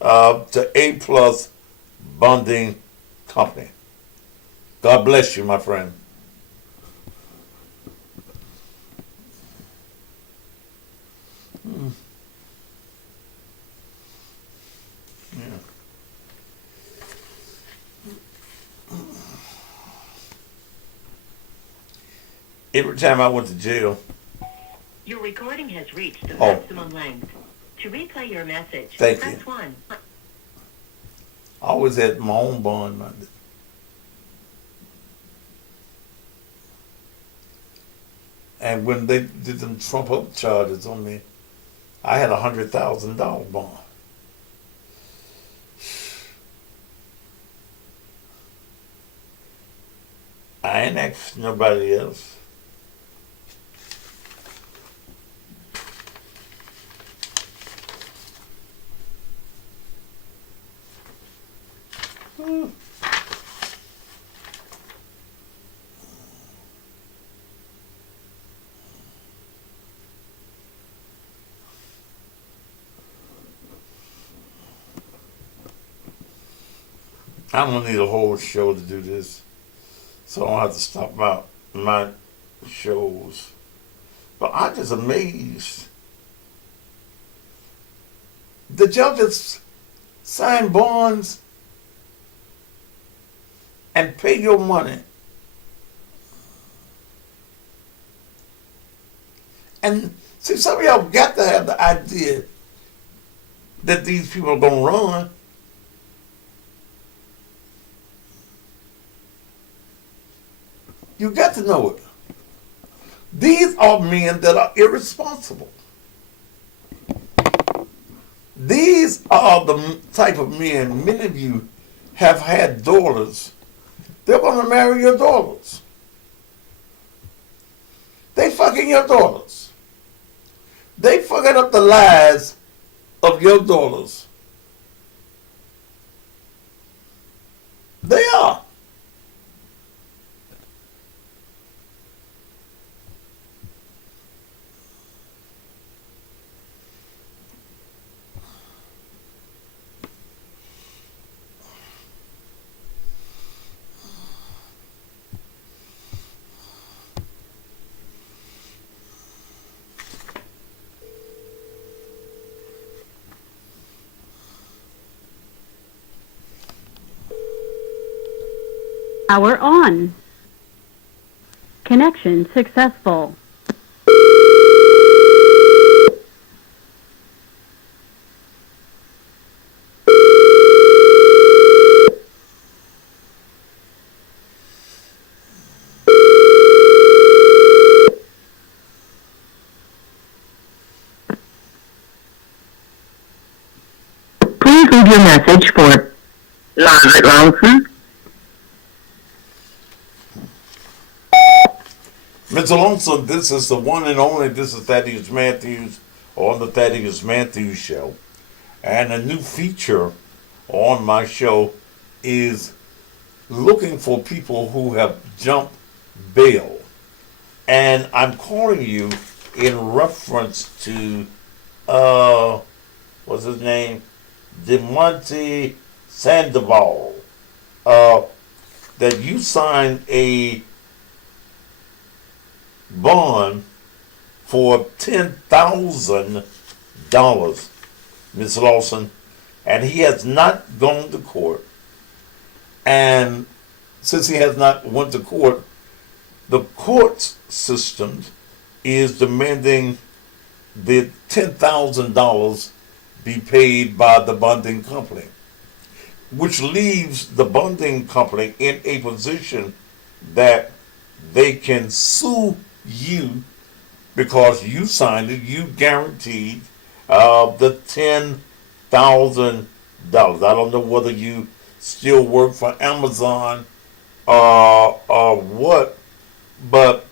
to A Plus Bonding Company. God bless you, my friend. Yeah. Every time I went to jail. Your recording has reached the Oh. maximum length. To replay your message, Thank press you. 1. I always had my own bond. And when they did them trump up charges on me, I had $100,000 bond. I ain't asked nobody else. I'm gonna need a whole show to do this, so I don't have to stop my shows. But I'm just amazed. The judges sign bonds and pay your money. And see, some of y'all got to have the idea that these people are gonna run. You got to know it. These are men that are irresponsible. These are the type of men, many of you have had daughters. They're going to marry your daughters. They fucking your daughters. They fucking up the lives of your daughters. They are. Power on. Connection successful. Please leave your message for Margaret Lawson. Mr. Lonesome, this is the one and only, this is Thaddeus Matthews on the Thaddeus Matthews Show. And a new feature on my show is looking for people who have jumped bail. And I'm calling you in reference to, what's his name? DeMonte Sandoval. That you signed a bond for $10,000, Ms. Lawson, and he has not gone to court. And since he has not went to court, the court system is demanding the $10,000 be paid by the bonding company, which leaves the bonding company in a position that they can sue you because you signed it, you guaranteed the $10,000. I don't know whether you still work for Amazon or what, but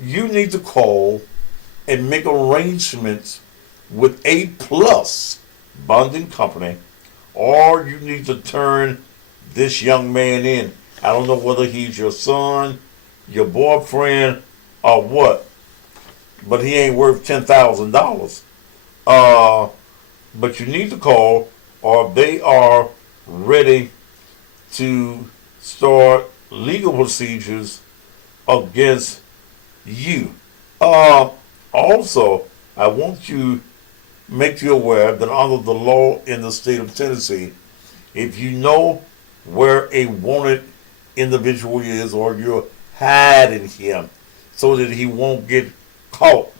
you need to call and make arrangements with A Plus bonding company, or you need to turn this young man in. I don't know whether he's your son, your boyfriend, or what, but he ain't worth $10,000. But you need to call, or they are ready to start legal procedures against you. Also, I want to make you aware that under the law in the state of Tennessee, if you know where a wanted individual is, or you're hiding him so that he won't get caught,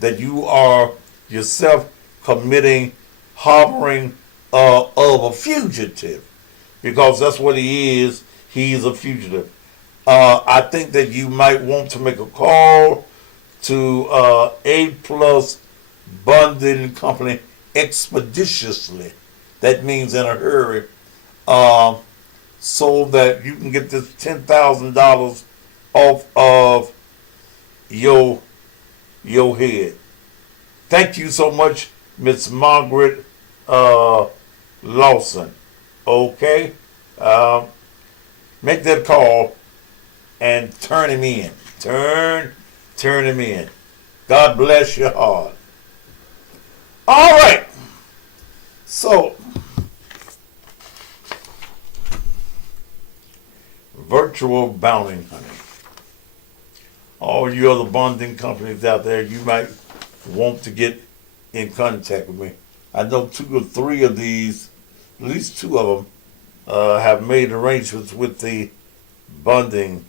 that you are yourself committing harboring of a fugitive, because that's what he is. He is a fugitive. I think that you might want to make a call to A Plus Bonding Company expeditiously. That means in a hurry, so that you can get this $10,000 off of your head. Thank you so much, Miss Margaret Lawson. Okay, make that call and turn him in. Turn him in. God bless your heart. All right. So, virtual bounding, honey. All you other bonding companies out there, you might want to get in contact with me. I know 2 or 3 of these, at least 2 of them, have made arrangements with the bonding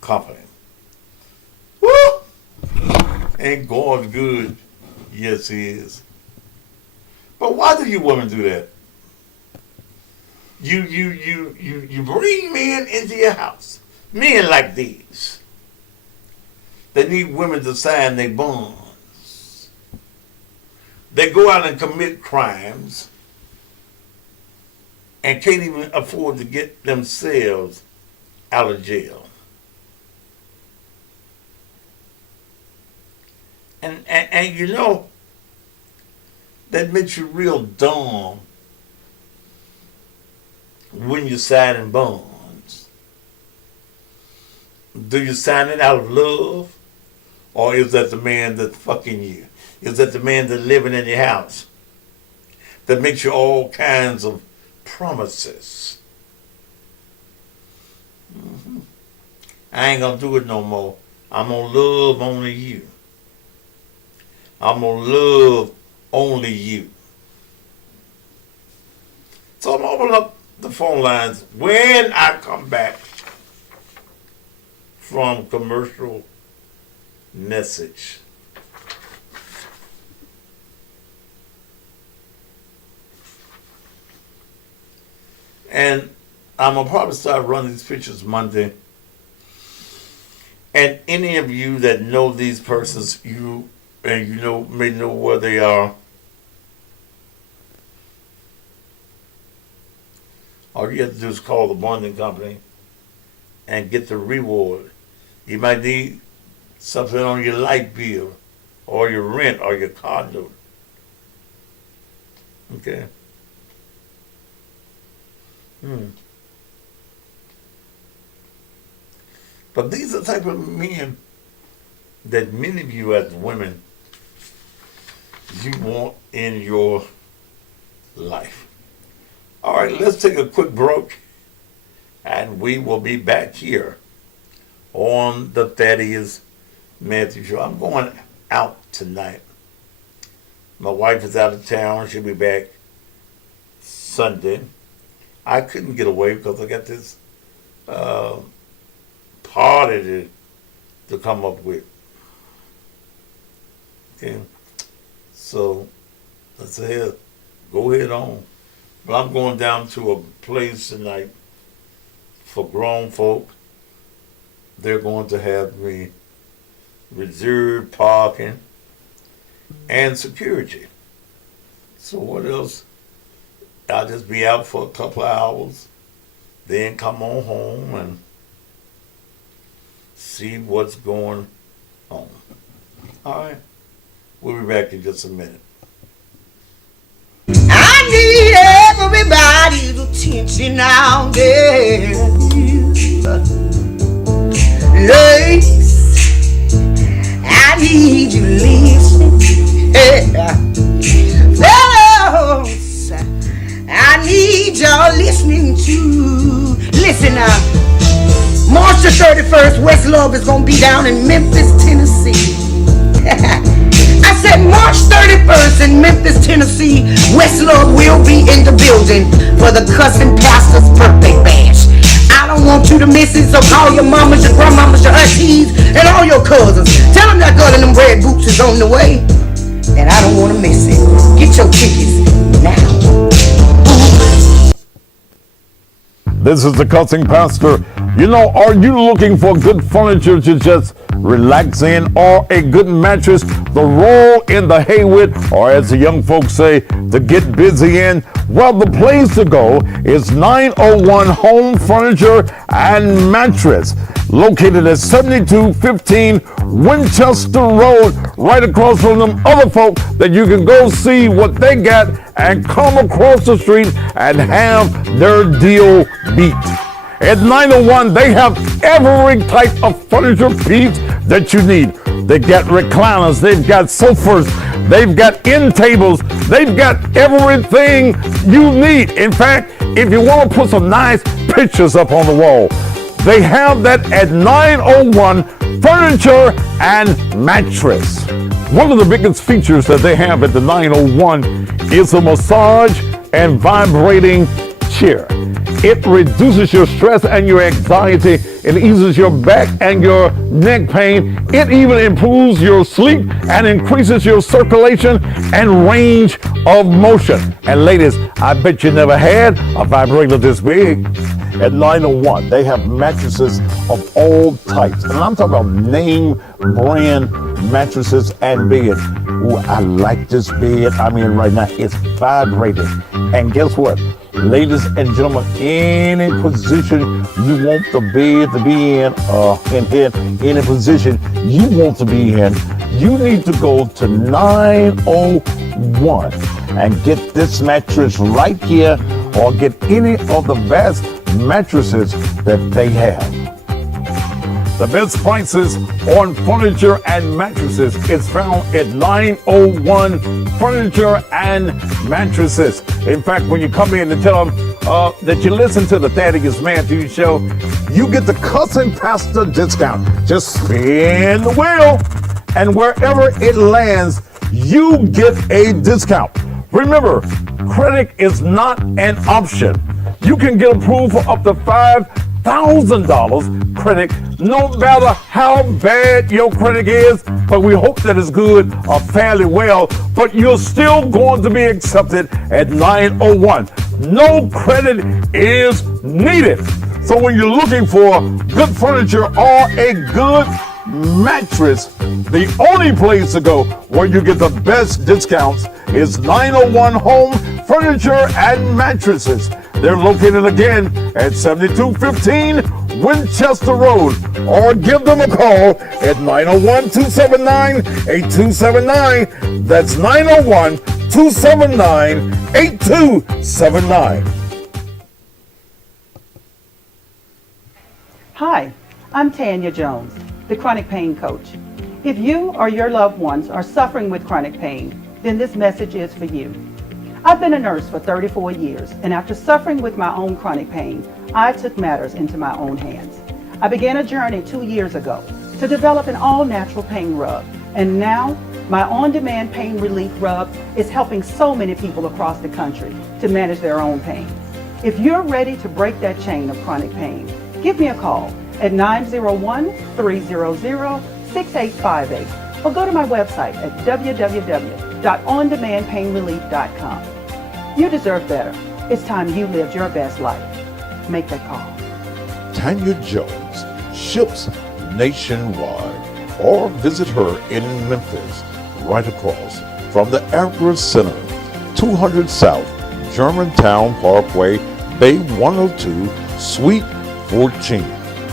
company. Woo! Ain't going good. Yes, he is. But why do you women do that? You bring men into your house. Men like these. They need women to sign their bonds. They go out and commit crimes and can't even afford to get themselves out of jail. And you know, that makes you real dumb when you're signing bonds. Do you sign it out of love? Or is that the man that's fucking you? Is that the man that's living in your house? That makes you all kinds of promises. I ain't gonna do it no more. I'm gonna love only you. I'm gonna love only you. So I'm gonna open up the phone lines when I come back from commercial message. And I'm gonna probably start running these pictures Monday. And any of you that know these persons, you may know where they are. All you have to do is call the bonding company and get the reward. You might need something on your light bill, or your rent, or your car note. Okay. But these are the type of men that many of you as women, you want in your life. All right, let's take a quick break, and we will be back here on the Thaddeus Matthew Show. I'm going out tonight. My wife is out of town. She'll be back Sunday. I couldn't get away because I got this party to come up with. Okay, so I said, go ahead on. But I'm going down to a place tonight for grown folk. They're going to have me reserved parking and security. So what else? I'll just be out for a couple of hours, then come on home and see what's going on. All right. We'll be back in just a minute. I need everybody's attention now, there. Ladies, I need you listening. Fellows, I need y'all listening too. Listen now. March the 31st, West Love is gonna be down in Memphis, Tennessee. I said March 31st in Memphis, Tennessee, West Love will be in the building for the Cousin Pastor's birthday bash. I don't want you to miss it, so call your mamas, your grandmamas, your aunties, and all your cousins. Tell them that girl in them red boots is on the way, and I don't want to miss it. Get your tickets now. This is the Cussing Pastor. You know, are you looking for good furniture to just relax in, or a good mattress to roll in the hay with, or as the young folks say, to get busy in? Well, the place to go is 901 Home Furniture and Mattress, located at 7215 Winchester Road, right across from them other folk that you can go see what they got and come across the street and have their deal beat. At 901, they have every type of furniture piece that you need. They've got recliners, they've got sofas, they've got end tables, they've got everything you need. In fact, if you want to put some nice pictures up on the wall, they have that at 901 Furniture and Mattress. One of the biggest features that they have at the 901 is a massage and vibrating chair. It reduces your stress and your anxiety. It eases your back and your neck pain. It even improves your sleep and increases your circulation and range of motion. And ladies, I bet you never had a vibrator this big. At 901, they have mattresses of all types. And I'm talking about name brand mattresses and beds. Ooh, I like this bed. I mean, right now, it's vibrating. And guess what? Ladies and gentlemen, any position you want the bed to be in, any position you want to be in, you need to go to 901 and get this mattress right here, or get any of the best mattresses that they have. The best prices on furniture and mattresses is found at 901 Furniture and Mattresses. In fact, when you come in and tell them that you listen to the Thaddeus Matthews Show, you get the Cussing Pastor discount. Just spin the wheel, and wherever it lands, you get a discount. Remember, credit is not an option. You can get approved for up to $5,000 credit, no matter how bad your credit is, but we hope that it's good or fairly well, but you're still going to be accepted at 901. No credit is needed. So when you're looking for good furniture or a good mattress, the only place to go where you get the best discounts is 901 Home Furniture and Mattresses. They're located again at 7215 Winchester Road, or give them a call at 901-279-8279. That's 901-279-8279. Hi, I'm Tanya Jones, the chronic pain coach. If you or your loved ones are suffering with chronic pain, then this message is for you. I've been a nurse for 34 years, and after suffering with my own chronic pain, I took matters into my own hands. I began a journey 2 years ago to develop an all-natural pain rub, and now my on-demand pain relief rub is helping so many people across the country to manage their own pain. If you're ready to break that chain of chronic pain, Give me a call at 901-300-6858 or go to my website at www.ondemandpainrelief.com. You deserve better. It's time you lived your best life. Make that call. Tanya Jones ships nationwide, or visit her in Memphis, right across from the Agra Center, 200 South Germantown Parkway, Bay 102, Suite 14.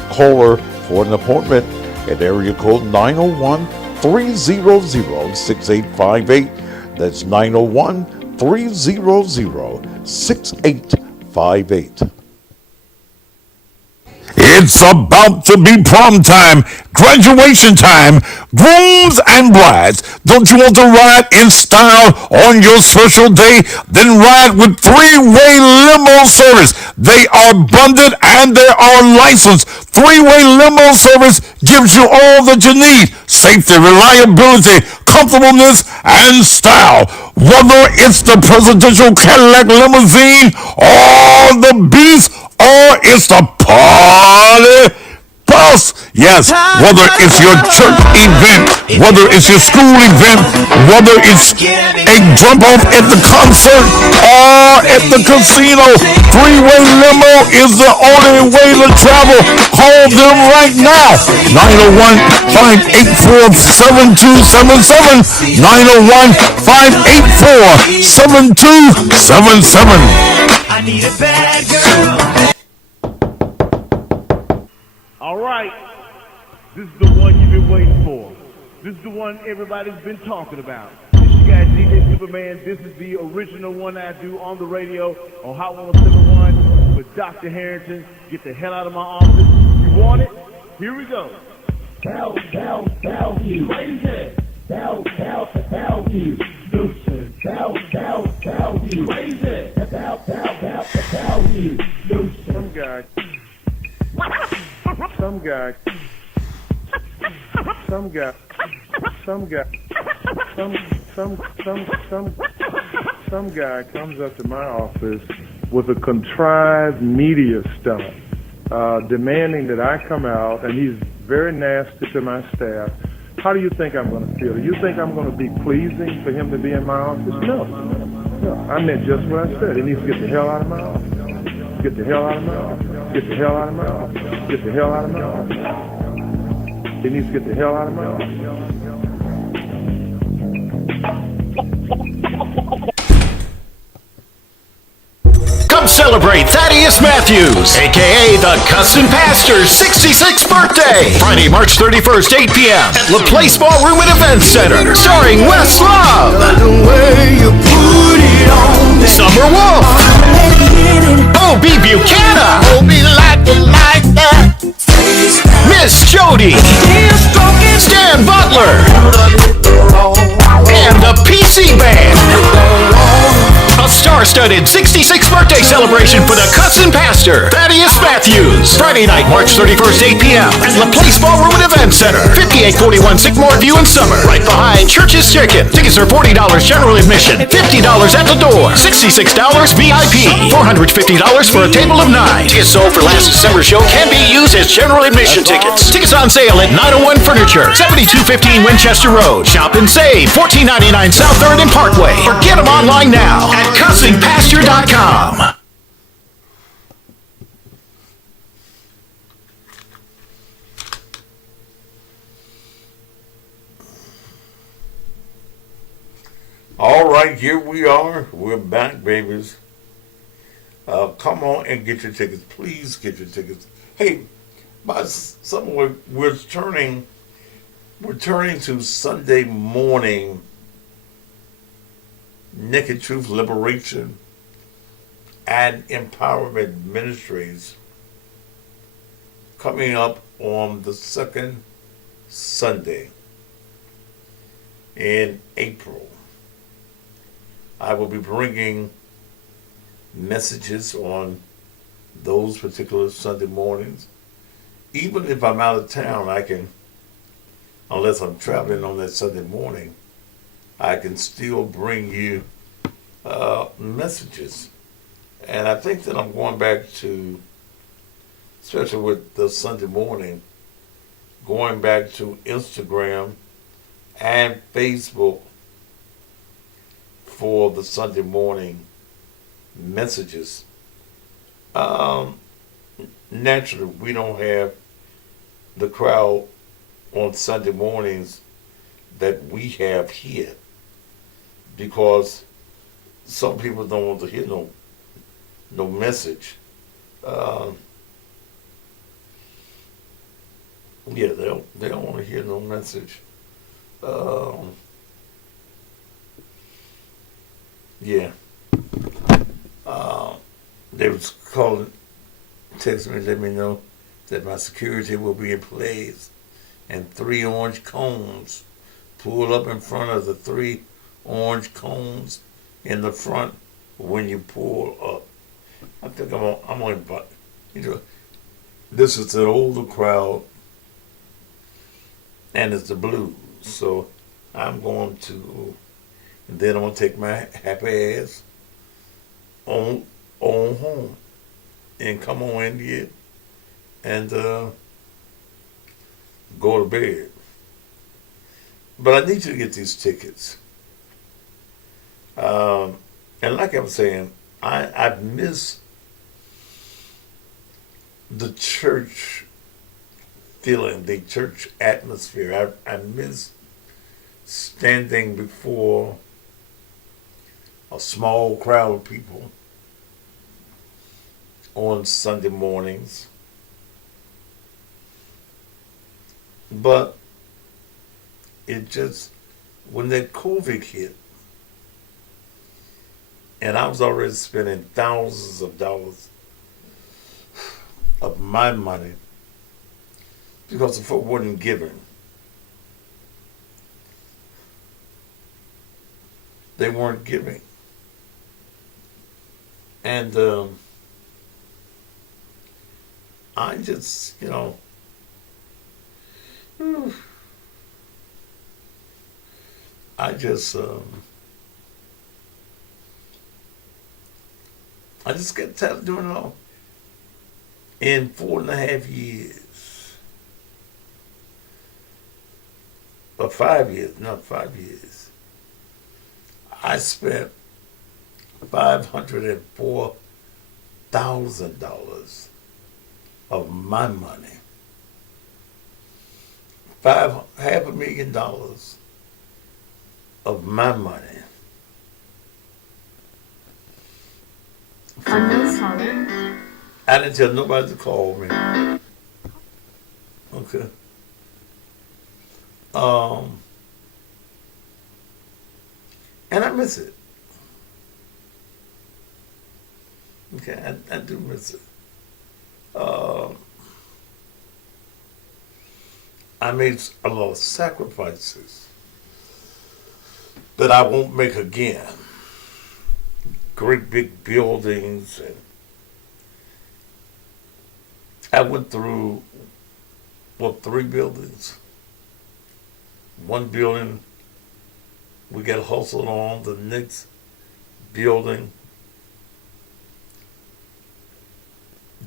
Call her for an appointment at area code 901-300-6858. That's 901-300-6858. It's about to be prom time, graduation time, grooms and brides. Don't you want to ride in style on your special day? Then ride with three-way limo service. They are bonded and they are licensed. Three-way limo service gives you all that you need: safety, reliability, comfortableness, and style. Whether it's the presidential Cadillac limousine or the Beast, or it's the party bus. Yes, whether it's your church event, whether it's your school event, whether it's a jump off at the concert or at the casino, three-way limo is the only way to travel. Call them right now. 901-584-7277. 901-584-7277. I need a bad girl. All right, this is the one you've been waiting for. This is the one everybody's been talking about. This you guys, DJ Superman. This is the original one I do on the radio on Hot 107.1 with Dr. Harrington. Get the hell out of my office. You want it? Here we go. Tell you. Crazy. Tell you. Lucian. Tell you. Crazy. Tell you. Lucian. Some guy comes up to my office with a contrived media stunt, demanding that I come out, and he's very nasty to my staff. How do you think I'm going to feel? Do you think I'm going to be pleasing for him to be in my office? No. I meant just what I said. He needs to get the hell out of my office. Get the hell out of my office. Get the hell out of my office. Get the hell out of my office. He needs to get the hell out of my office. Come celebrate Thaddeus Matthews, a.k.a. the Custom Pastor's 66th birthday, Friday, March 31st, 8 p.m. at La Place Ballroom and Event Center, starring Wes Love, Summer Wolf, O.B. Buchanan, Miss Jody, Stan Butler, and the PC Band. A star-studded 66th birthday celebration for the Custom Pastor, Thaddeus Matthews. Friday night, March 31st, 8 p.m. at La Place Ballroom and Event Center, 5841 Sycamore View in Summer, right behind Church's Chicken. Tickets are $40 general admission, $50 at the door, $66 VIP, $450 for a table of 9. Tickets sold for last December show can be used as general admission tickets. Tickets on sale at 901 Furniture, 7215 Winchester Road. Shop and save, $14.99 South 3rd and Parkway. Or get them online now at CustomPasture.com. All right, here we are. We're back, babies. Come on and get your tickets. Please get your tickets. Hey, by summer we're turning to Sunday morning Naked Truth Liberation and Empowerment Ministries, coming up on the second Sunday in April. I will be bringing messages on those particular Sunday mornings. Even if I'm out of town, I can, unless I'm traveling on that Sunday morning, I can still bring you messages. And I think that I'm going back to especially with the Sunday morning, going back to Instagram and Facebook for the Sunday morning messages. Naturally, we don't have the crowd on Sunday mornings that we have here, because some people don't want to hear no message. Yeah, they don't want to hear no message. Yeah. They was calling, text me, let me know that my security will be in place, and 3 orange cones. Pull up in front of the 3 orange cones in the front when you pull up. I think I'm on, but this is an older crowd, and it's the blues. So I'm going to, and then I'm gonna take my happy ass on home and come on in here and go to bed. But I need you to get these tickets. And like I was saying, I miss the church feeling, the church atmosphere. I miss standing before a small crowd of people on Sunday mornings. But it just, when that COVID hit, and I was already spending thousands of dollars of my money because the folk wasn't giving. They weren't giving. And I just, I just got tired of doing it all. In 4.5 years, or 5 years, not 5 years, I spent $504,000 of my money. $500,000 of my money. Unknown caller. I didn't tell nobody to call me. Okay. And I miss it. Okay, I do miss it. I made a lot of sacrifices that I won't make again. Great big buildings, and I went through 3 buildings. One building we got hustled on, the next building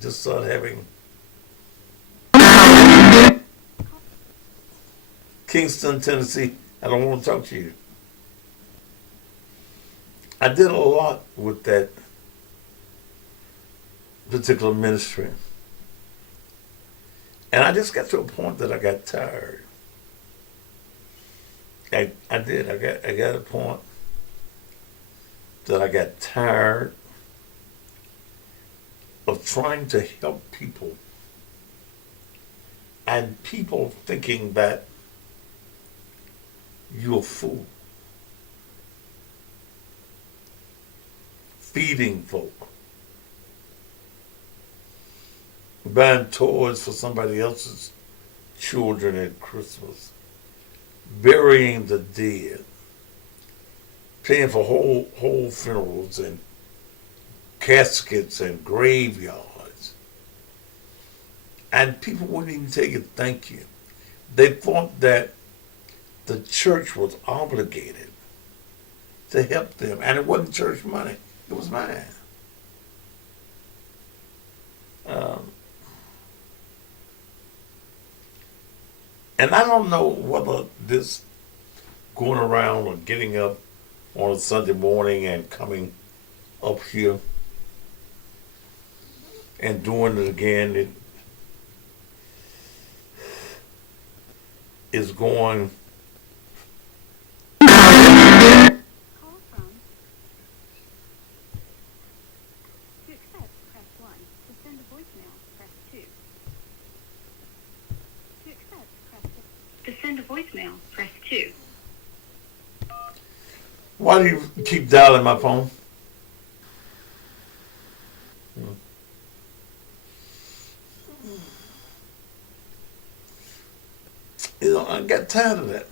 just started having Kingston, Tennessee. I don't want to talk to you. I did a lot with that particular ministry. And I just got to a point that I got tired. I did. I got a point that I got tired of trying to help people, and people thinking that you're a fool. Feeding folk, buying toys for somebody else's children at Christmas, burying the dead, paying for whole funerals and caskets and graveyards. And people wouldn't even tell you thank you. They thought that the church was obligated to help them, and it wasn't church money. It was mine. And I don't know whether this going around or getting up on a Sunday morning and coming up here and doing it again, it is going. To send a voicemail, press 2. Why do you keep dialing my phone? You know, I got tired of that.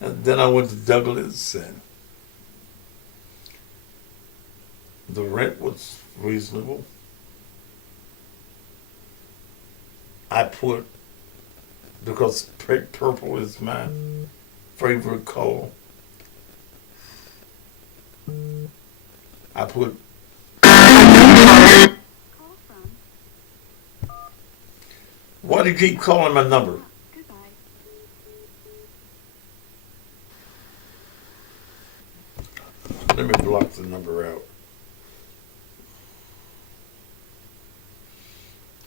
And then I went to Douglas, and the rent was reasonable. I put, because purple is my favorite color, I put. Why do you keep calling my number? Let me block the number out.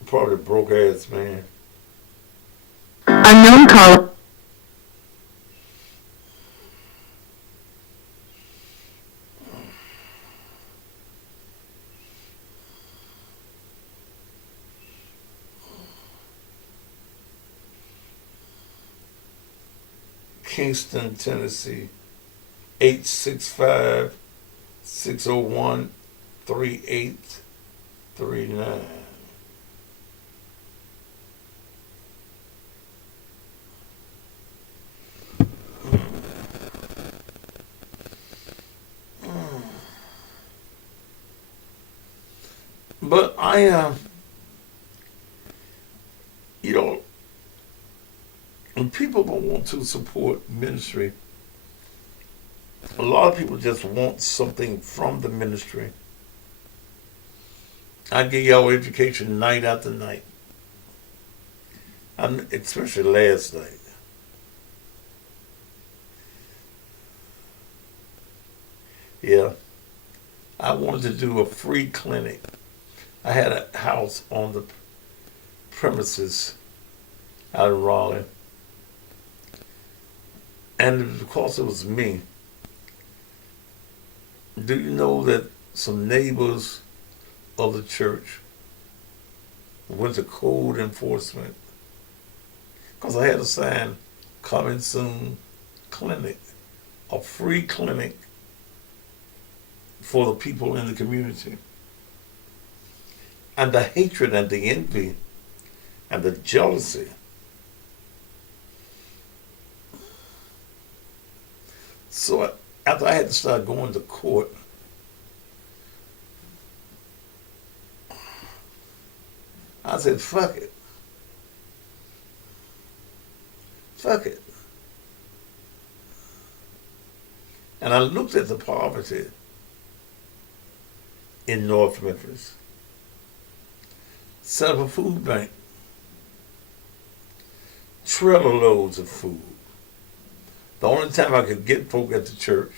Probably broke ass man. Unknown caller. Kingston, Tennessee, 865-601-3839. But you know, when people don't want to support ministry, a lot of people just want something from the ministry. I give y'all education night after night, especially last night. Yeah, I wanted to do a free clinic. I had a house on the premises out in Raleigh. And because it was me, do you know that some neighbors of the church went to code enforcement? Because I had a sign, coming soon, clinic, a free clinic for the people in the community. And the hatred and the envy and the jealousy. So after I had to start going to court, I said, fuck it. Fuck it. And I looked at the poverty in North Memphis. Set up a food bank. Trailer loads of food. The only time I could get folk at the church,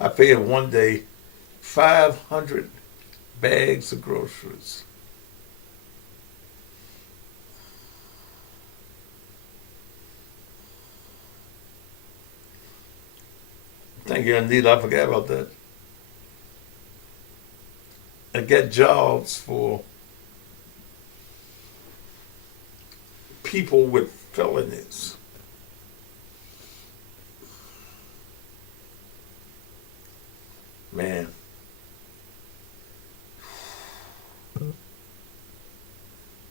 I fed one day 500 bags of groceries. Thank you, Anita. I forgot about that. I got jobs for people with felonies. Man.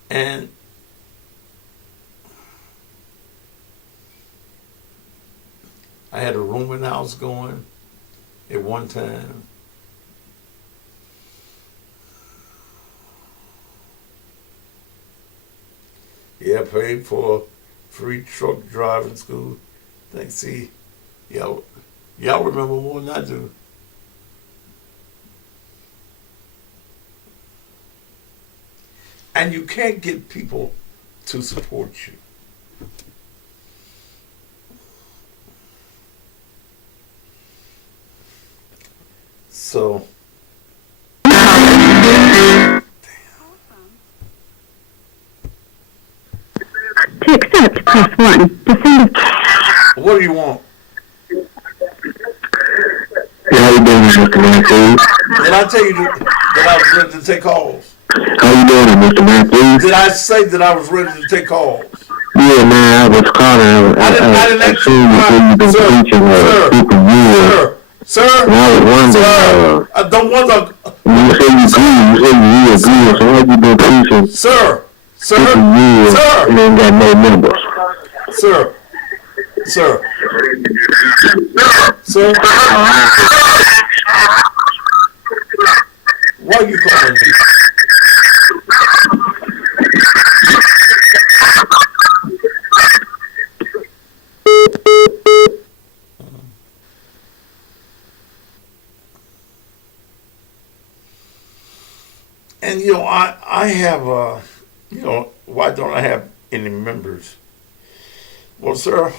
And I had a rooming house going at one time. Yeah, I paid for free truck driving school. Thanks, see, y'all remember more than I do. And you can't get people to support you. So, To accept, press 1. To send what do you want? How you doing, Mr. Matthews? Did I tell you that I was ready to take calls? How you doing, Mr. Matthews? Did I say that I was ready to take calls? Yeah, man, I was calling. I didn't ask you before you've been teaching people years. Sir, and I was wondering, I don't wonder. You say you agree, so why you been preaching Sir, for years and ain't got no members? Sir. Why are you calling me? And I have why don't I have any members? Well, sir,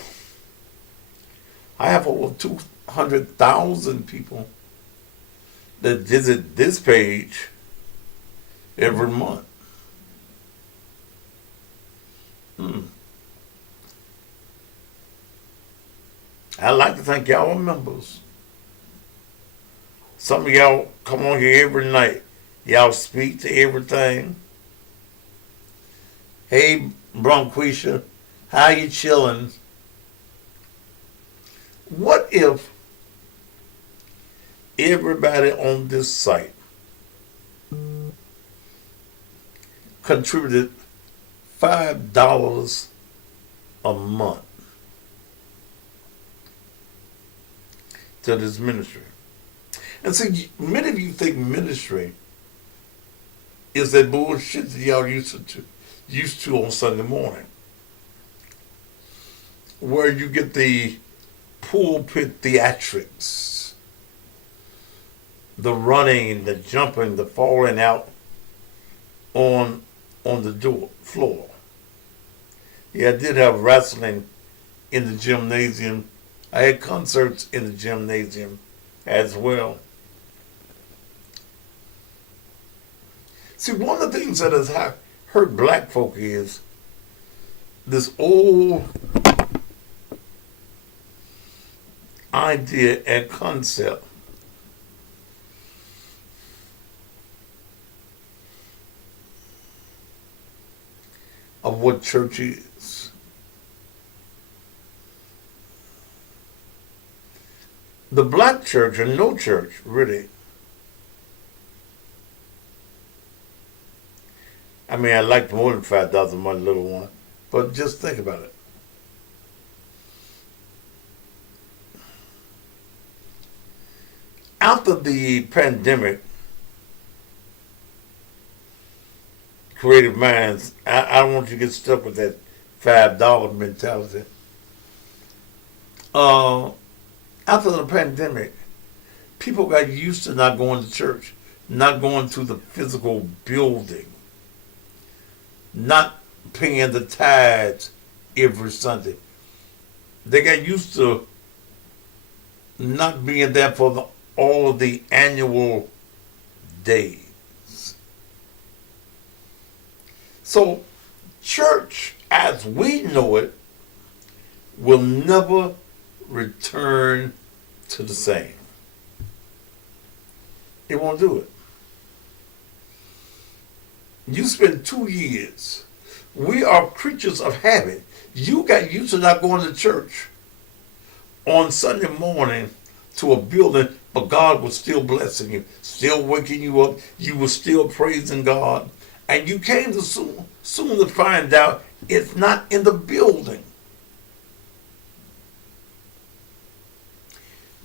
I have over 200,000 people that visit this page every month. I'd like to thank y'all members. Some of y'all come on here every night. Y'all speak to everything. Hey, Bronquisha, how you chilling? What if everybody on this site contributed $5 a month to this ministry? And see, many of you think ministry is that bullshit that y'all used to on Sunday morning, where you get the pulpit theatrics, the running, the jumping, the falling out on the floor. Yeah, I did have wrestling in the gymnasium. I had concerts in the gymnasium as well. See, one of the things that has hurt black folk is this old idea and concept of what church is. The black church, or no church, really. I mean, I like more than 5,000 my little one, but just think about it. After the pandemic, creative minds, I don't want you to get stuck with that $5 mentality. After the pandemic, people got used to not going to church, not going to the physical building, not paying the tithes every Sunday. They got used to not being there for all of the annual days. So, church as we know it will never return to the same. It won't do it. You spend 2 years. We are creatures of habit. You got used to not going to church on Sunday morning to a building, but God was still blessing you, still waking you up. You were still praising God. And you came to soon to find out it's not in the building.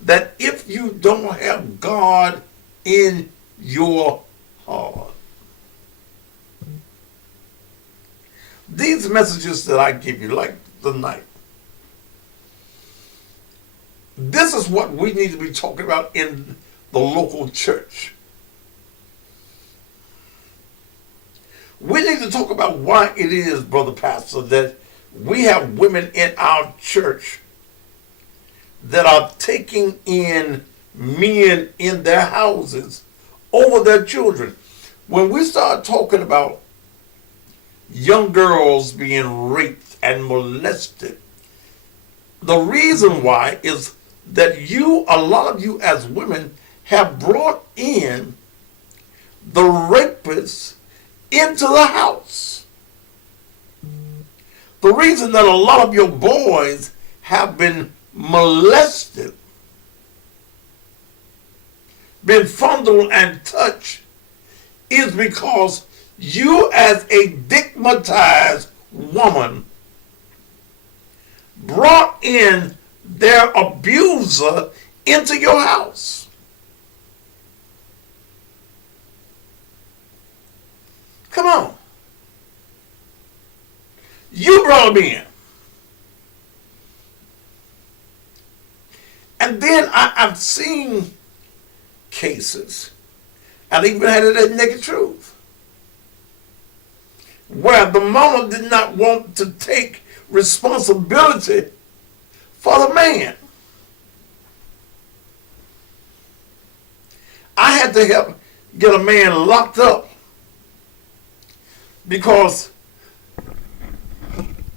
That if you don't have God in your heart, these messages that I give you, like tonight, this is what we need to be talking about in the local church. We need to talk about why it is, Brother Pastor, that we have women in our church that are taking in men in their houses over their children. When we start talking about young girls being raped and molested, the reason why is that a lot of you as women have brought in the rapists into the house. The reason that a lot of your boys have been molested, been fondled and touched, is because you as a stigmatized woman brought in their abuser into your house. Come on. You brought him in. And then I've seen cases, and even had it at Naked Truth, where the mama did not want to take responsibility for the man. I had to help get a man locked up because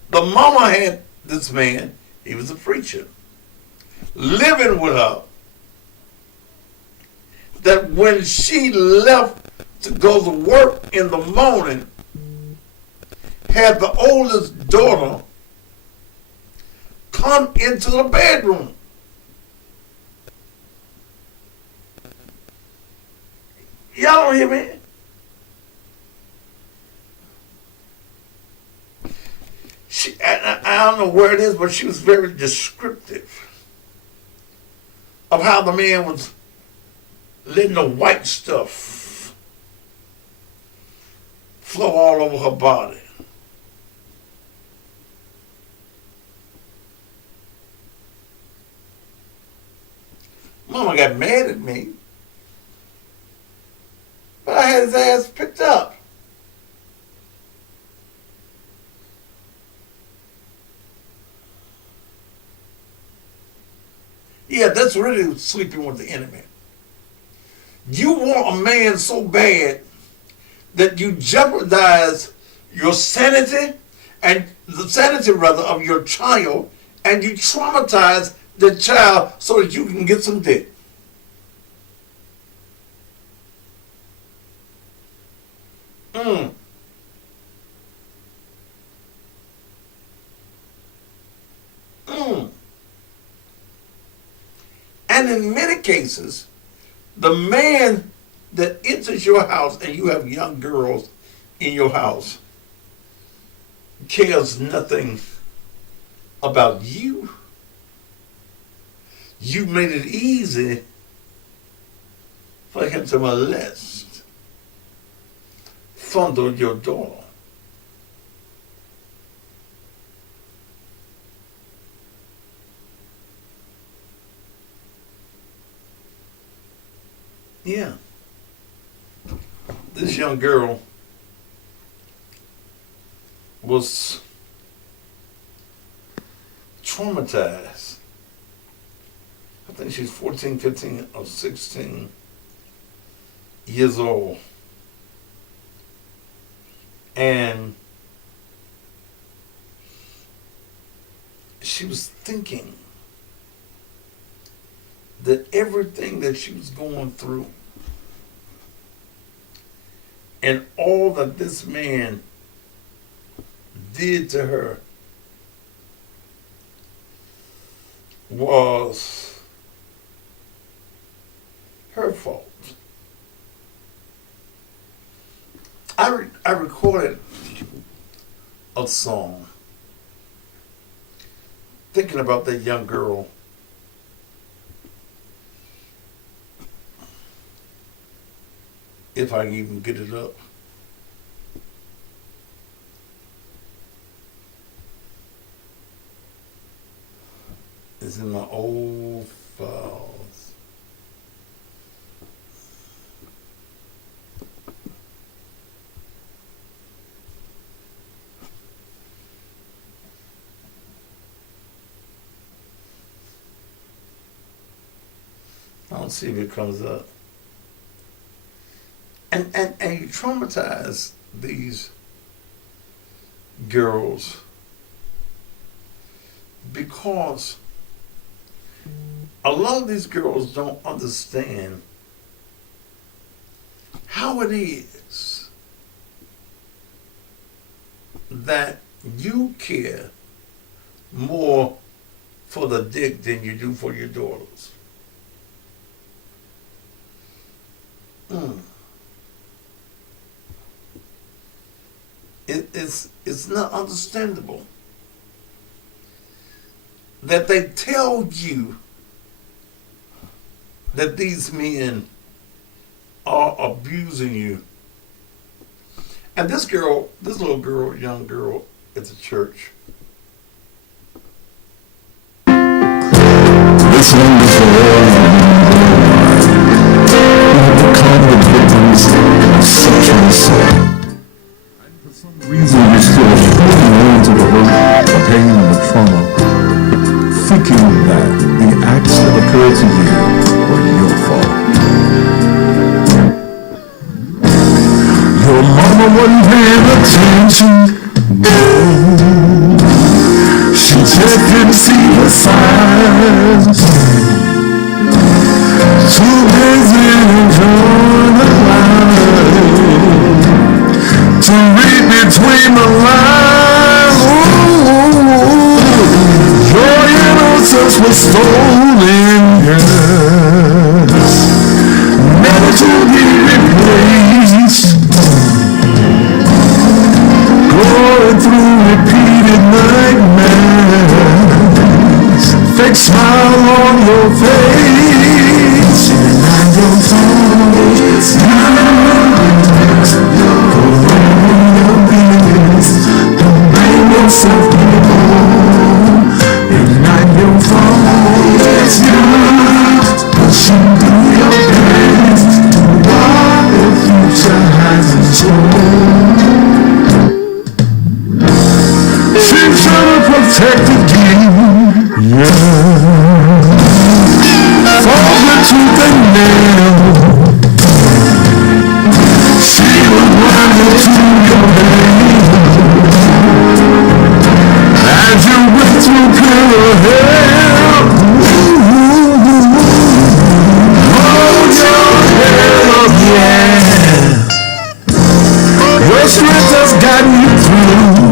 the mama had this man, he was a preacher, living with her, that when she left to go to work in the morning, had the oldest daughter come into the bedroom. Y'all don't hear me? I don't know where it is, but she was very descriptive of how the man was letting the white stuff flow all over her body. Mama got mad at me, but I had his ass picked up. Yeah, that's really sleeping with the enemy. You want a man so bad that you jeopardize your sanity, and the sanity rather of your child, and you traumatize the child so that you can get some dick. And in many cases, the man that enters your house, and you have young girls in your house, cares nothing about you. You made it easy for him to molest, fondle your daughter. Yeah. This young girl was traumatized. I think she's 14, 15, or 16 years old. And she was thinking that everything that she was going through and all that this man did to her was her fault. I recorded a song thinking about that young girl. If I can even get it up. It's in my old files. on, see if it comes up. And you traumatize these girls because a lot of these girls don't understand how it is that you care more for the dick than you do for your daughters. It's not understandable that they tell you that these men are abusing you. And this little girl, young girl at the church. This one is for all who become the victims of sexual assault. And for some reason you're still holding on to the hurt, the pain, and the trauma, thinking that the acts that occurred to you were your fault. Your mama wasn't paying attention. She just didn't see the signs. Too busy enjoying the life to read between the lines. Your innocence was stolen, yes, never to be replaced. Going through repeated nightmares, fake smile on your face, and your phone is your business. Don't blame yourself anymore. Ignite your phone, it's you, pushing through your best to what the future has in store. She should have protected you, yeah. For the tooth and nail, she would run into your veins as you went through pure hell. Hold your head up, yeah. Your strength has gotten you through.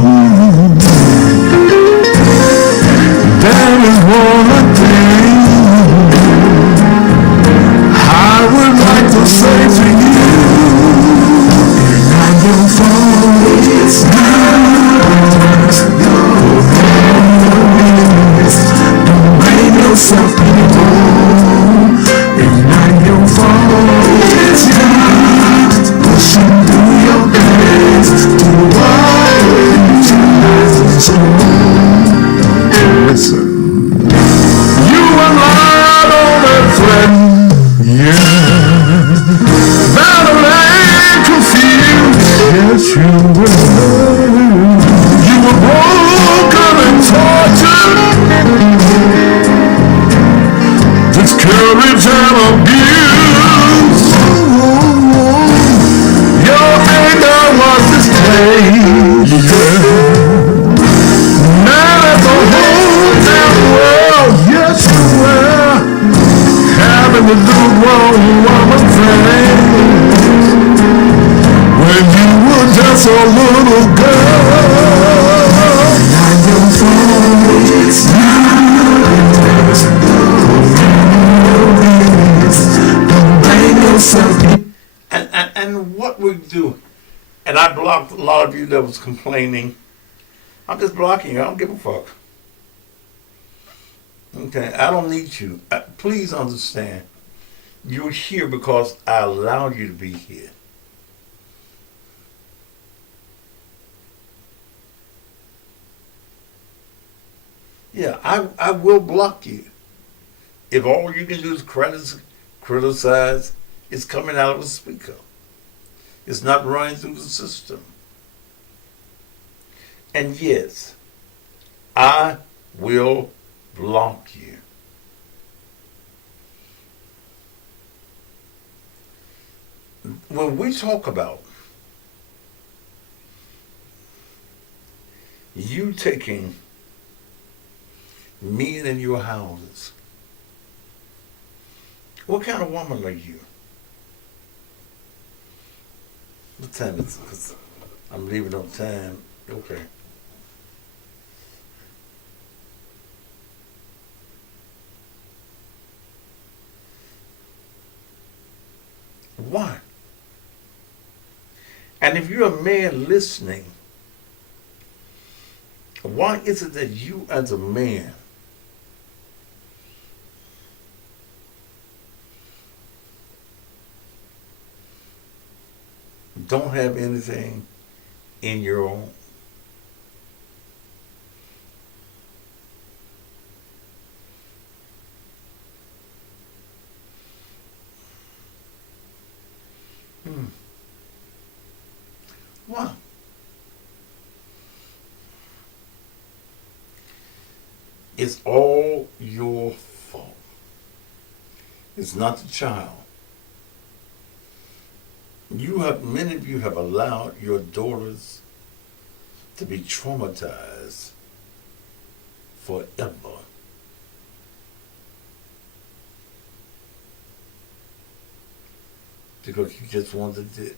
There is one thing I would like to say to you. Ignite your phone, it's yours. Don't blame yourself anymore. Ignite your phone, it's yours. Pushing through your best to what the future has in store. Listen, you were lied on and threatened, yeah. Battled and confused, yes you were. You were broken and tortured, discouraged and abused. Your anger was displayed, yeah. Now that the whole damn world, yes you were, having to do wrong woman things when you were just a little girl. Now your phone is yours. Don't blame yourself. And what we do, and I blocked a lot of you that was complaining. I'm just blocking you. I don't give a fuck. Okay, I don't need you. Please understand. You're here because I allowed you to be here. Yeah, I will block you. If all you can do is criticize, it's coming out of a speaker. It's not running through the system. And yes, I will block you. when we talk about you taking men in your houses, what kind of woman are you? What time is it? 'Cause I'm leaving on time. Okay. Why? And if you're a man listening, why is it that you as a man don't have anything in your own? Why? It's all your fault. It's not the child. Many of you have allowed your daughters to be traumatized forever. Because you just wanted it.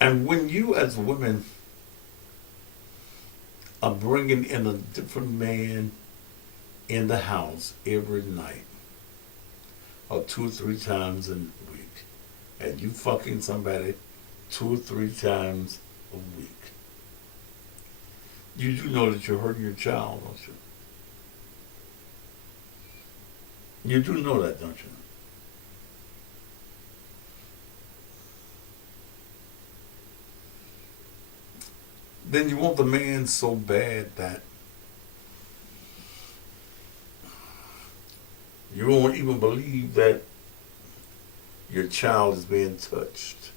And when you as women are bringing in a different man in the house every night, or 2 or 3 times a week, and you fucking somebody 2 or 3 times a week, you do know that you're hurting your child, don't you? You do know that, don't you? Then you want the man so bad that you won't even believe that your child is being touched.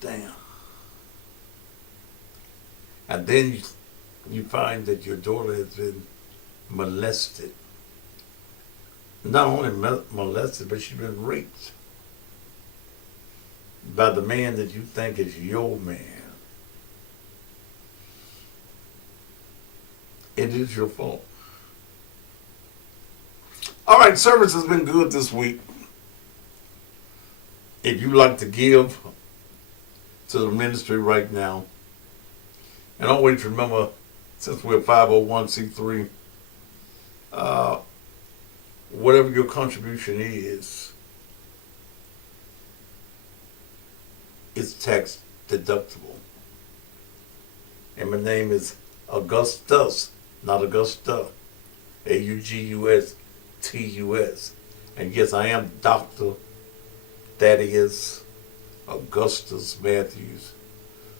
Damn. And then you find that your daughter has been molested. Not only molested, but she's been raped by the man that you think is your man. It is your fault. All right, service has been good this week. If you like to give to the ministry right now, and always remember, since we're 501c3, whatever your contribution is, it's tax deductible. And my name is Augustus, not Augusta. Augustus. And yes, I am Dr. Thaddeus Augustus Matthews,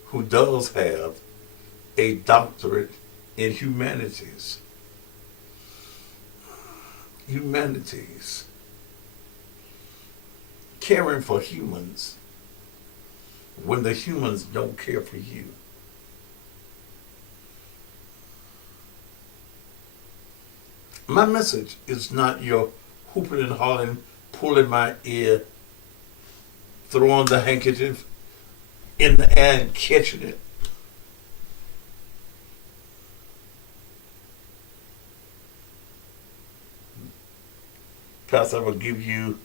who does have a doctorate in humanities. Humanities. Caring for humans when the humans don't care for you. My message is not your hooping and hollering, pulling my ear, throwing the handkerchief in the air and catching it. Pastor, I will give you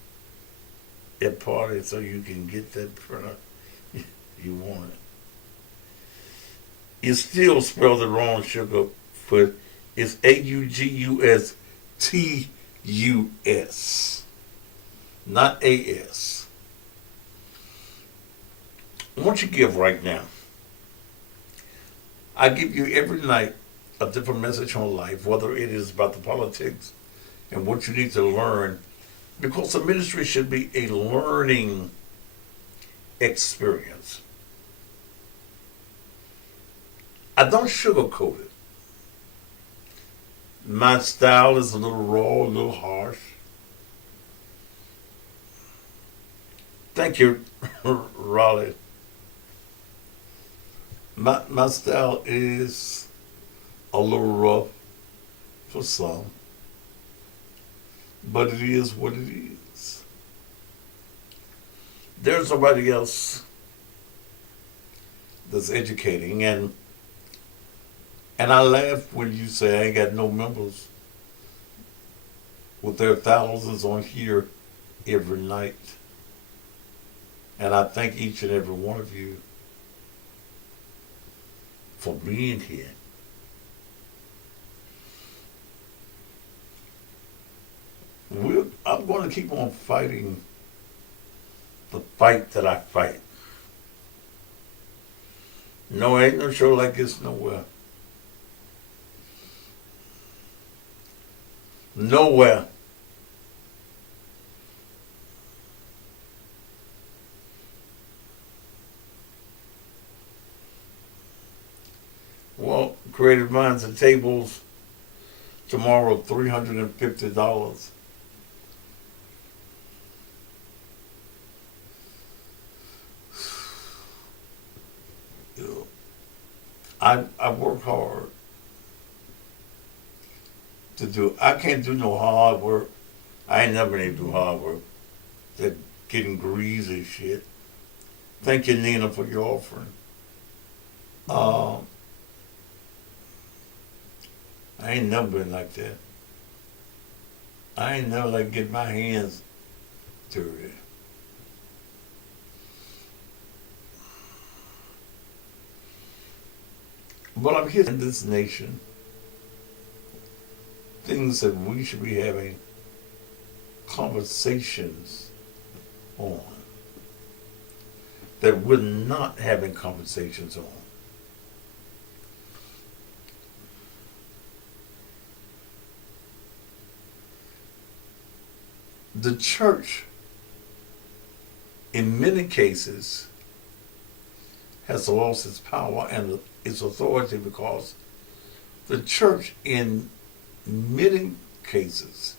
a party so you can get that product you want. You still spell the wrong sugar, but it's Augustus, not AS. What you give right now? I give you every night a different message on life, whether it is about the politics and what you need to learn, because the ministry should be a learning experience. I don't sugarcoat it. My style is a little raw, a little harsh. Thank you, Raleigh. My style is a little rough for some, but it is what it is. There's somebody else that's educating, and I laugh when you say I ain't got no members with their thousands on here every night. And I thank each and every one of you for being here. I'm going to keep on fighting the fight that I fight. No, ain't no show like this nowhere. Nowhere. Well, Creative Minds and Tables tomorrow, $350. You know, I work hard to do. I can't do no hard work. I ain't never been able to do hard work. That getting greasy shit. Thank you, Nina, for your offering. I ain't never been like that. I ain't never like get my hands dirty. But I'm here in this nation. Things that we should be having conversations on. That we're not having conversations on. The church, in many cases, has lost its power and its authority because the church, in many cases,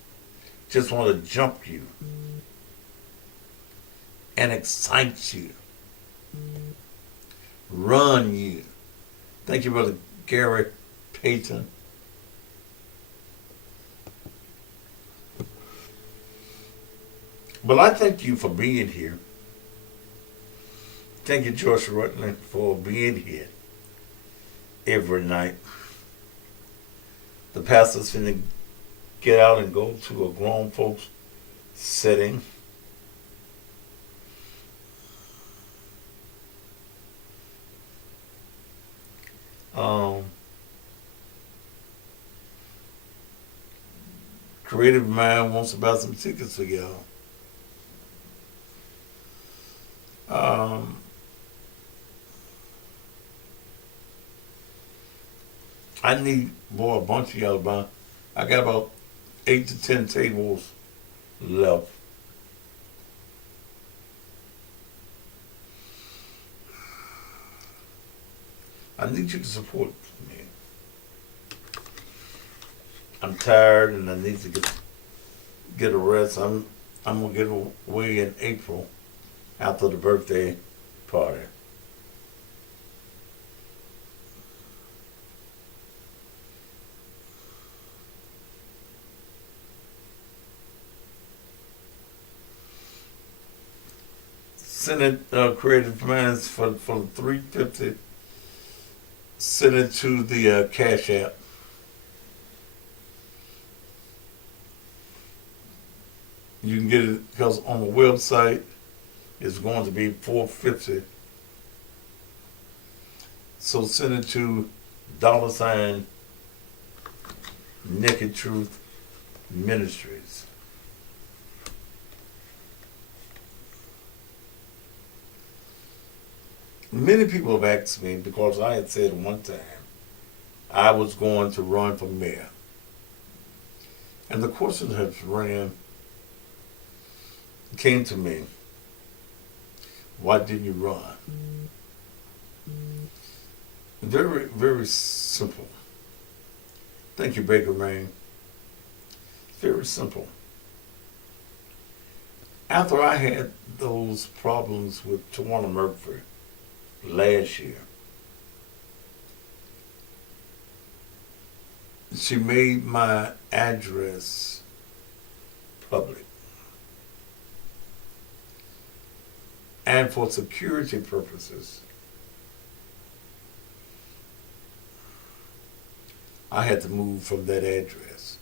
just want to jump you and excite you, run you. Thank you, Brother Gary Payton. But I thank you for being here. Thank you, Josh Rutland, for being here every night. The pastor's finna get out and go to a grown folks setting. Creative Mind wants to buy some tickets for y'all. I need a bunch of y'all to buy. I got about 8 to 10 tables left. I need you to support me. I'm tired and I need to get a rest. I'm gonna get away in April after the birthday party. Send it, Creative Minds for $350. Send it to the Cash App. You can get it because on the website it's going to be $450. So send it to $ Naked Truth Ministries. Many people have asked me, because I had said one time I was going to run for mayor. And the question has came to me, why didn't you run? Very, very simple. Thank you, Baker Rain. Very simple. After I had those problems with Tawana Murphy last year, she made my address public. And for security purposes, I had to move from that address.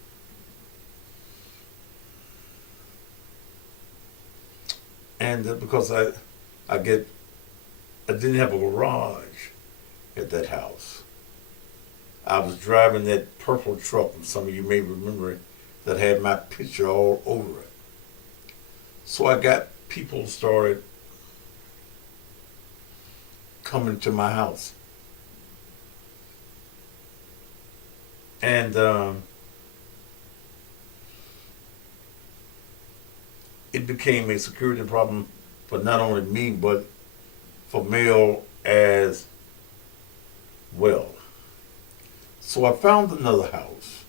And because I didn't have a garage at that house. I was driving that purple truck, and some of you may remember it, that had my picture all over it. So I got people started coming to my house. And it became a security problem for not only me, but for Mel as well. So I found another house,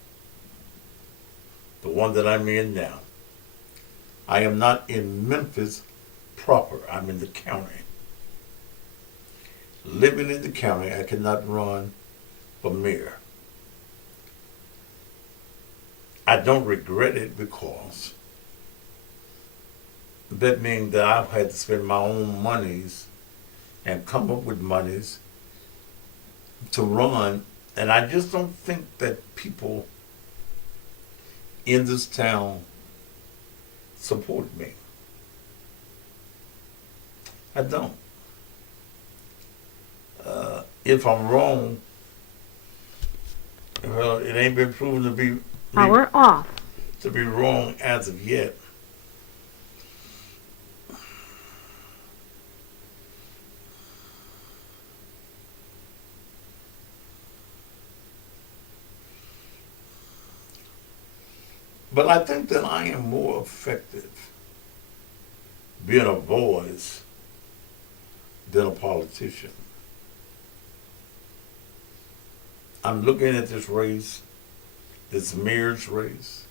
the one that I'm in now. I am not in Memphis proper, I'm in the county. Living in the county, I cannot run for mayor. I don't regret it because that means that I've had to spend my own monies and come up with monies to run, and I just don't think that people in this town support me. I don't. If I'm wrong, well, it ain't been proven to be Power off. To be wrong as of yet. But I think that I am more effective being a voice than a politician. I'm looking at this race, this mayor's race.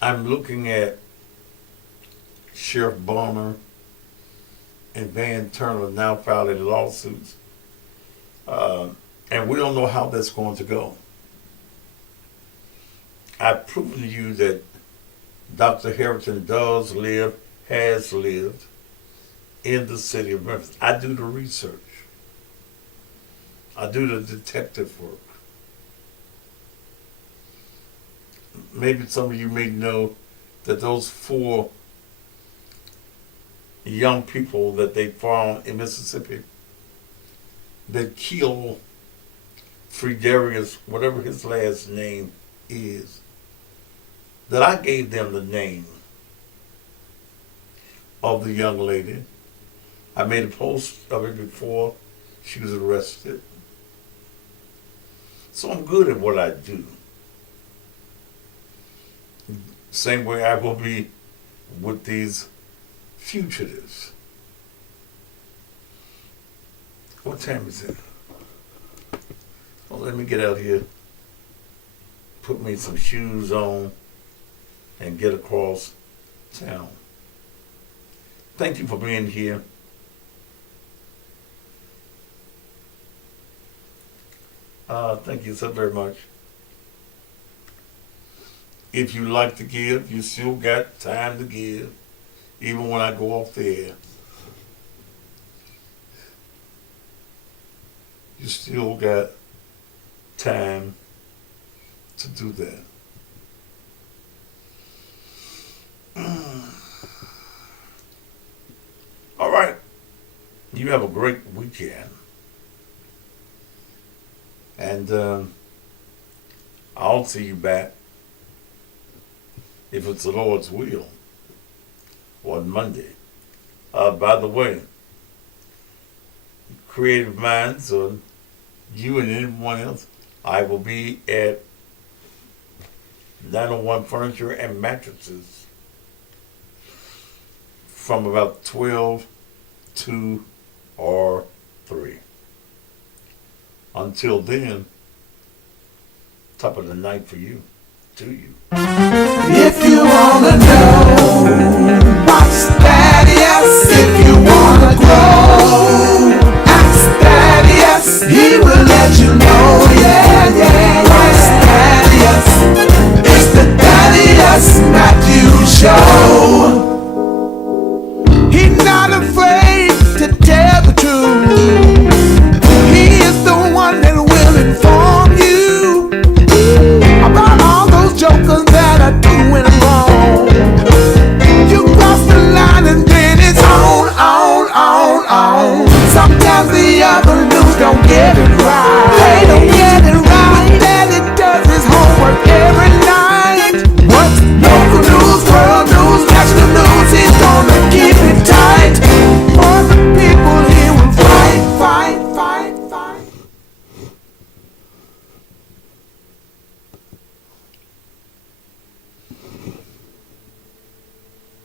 I'm looking at Sheriff Bonner and Van Turner now filing lawsuits. And we don't know how that's going to go. I've proven to you that Dr. Harrington has lived in the city of Memphis. I do the research. I do the detective work. Maybe some of you may know that those 4 young people that they found in Mississippi that killed Frederius, whatever his last name is, that I gave them the name of the young lady. I made a post of it before she was arrested. So I'm good at what I do. Same way I will be with these fugitives. What time is it? Well, let me get out here, put me some shoes on, and get across town. Thank you for being here. Thank you so very much. If you like to give, you still got time to give, even when I go off the air. You still got time to do that. All right. You have a great weekend. And I'll see you back, if it's the Lord's will, on Monday. By the way, Creative Minds, or you and anyone else, I will be at 901 Furniture and Mattresses from about 12 to or 3. Until then, top of the night for you, to you. If you wanna know let you know, yeah, yeah, yeah. It's the Thaddeus Matthews Show.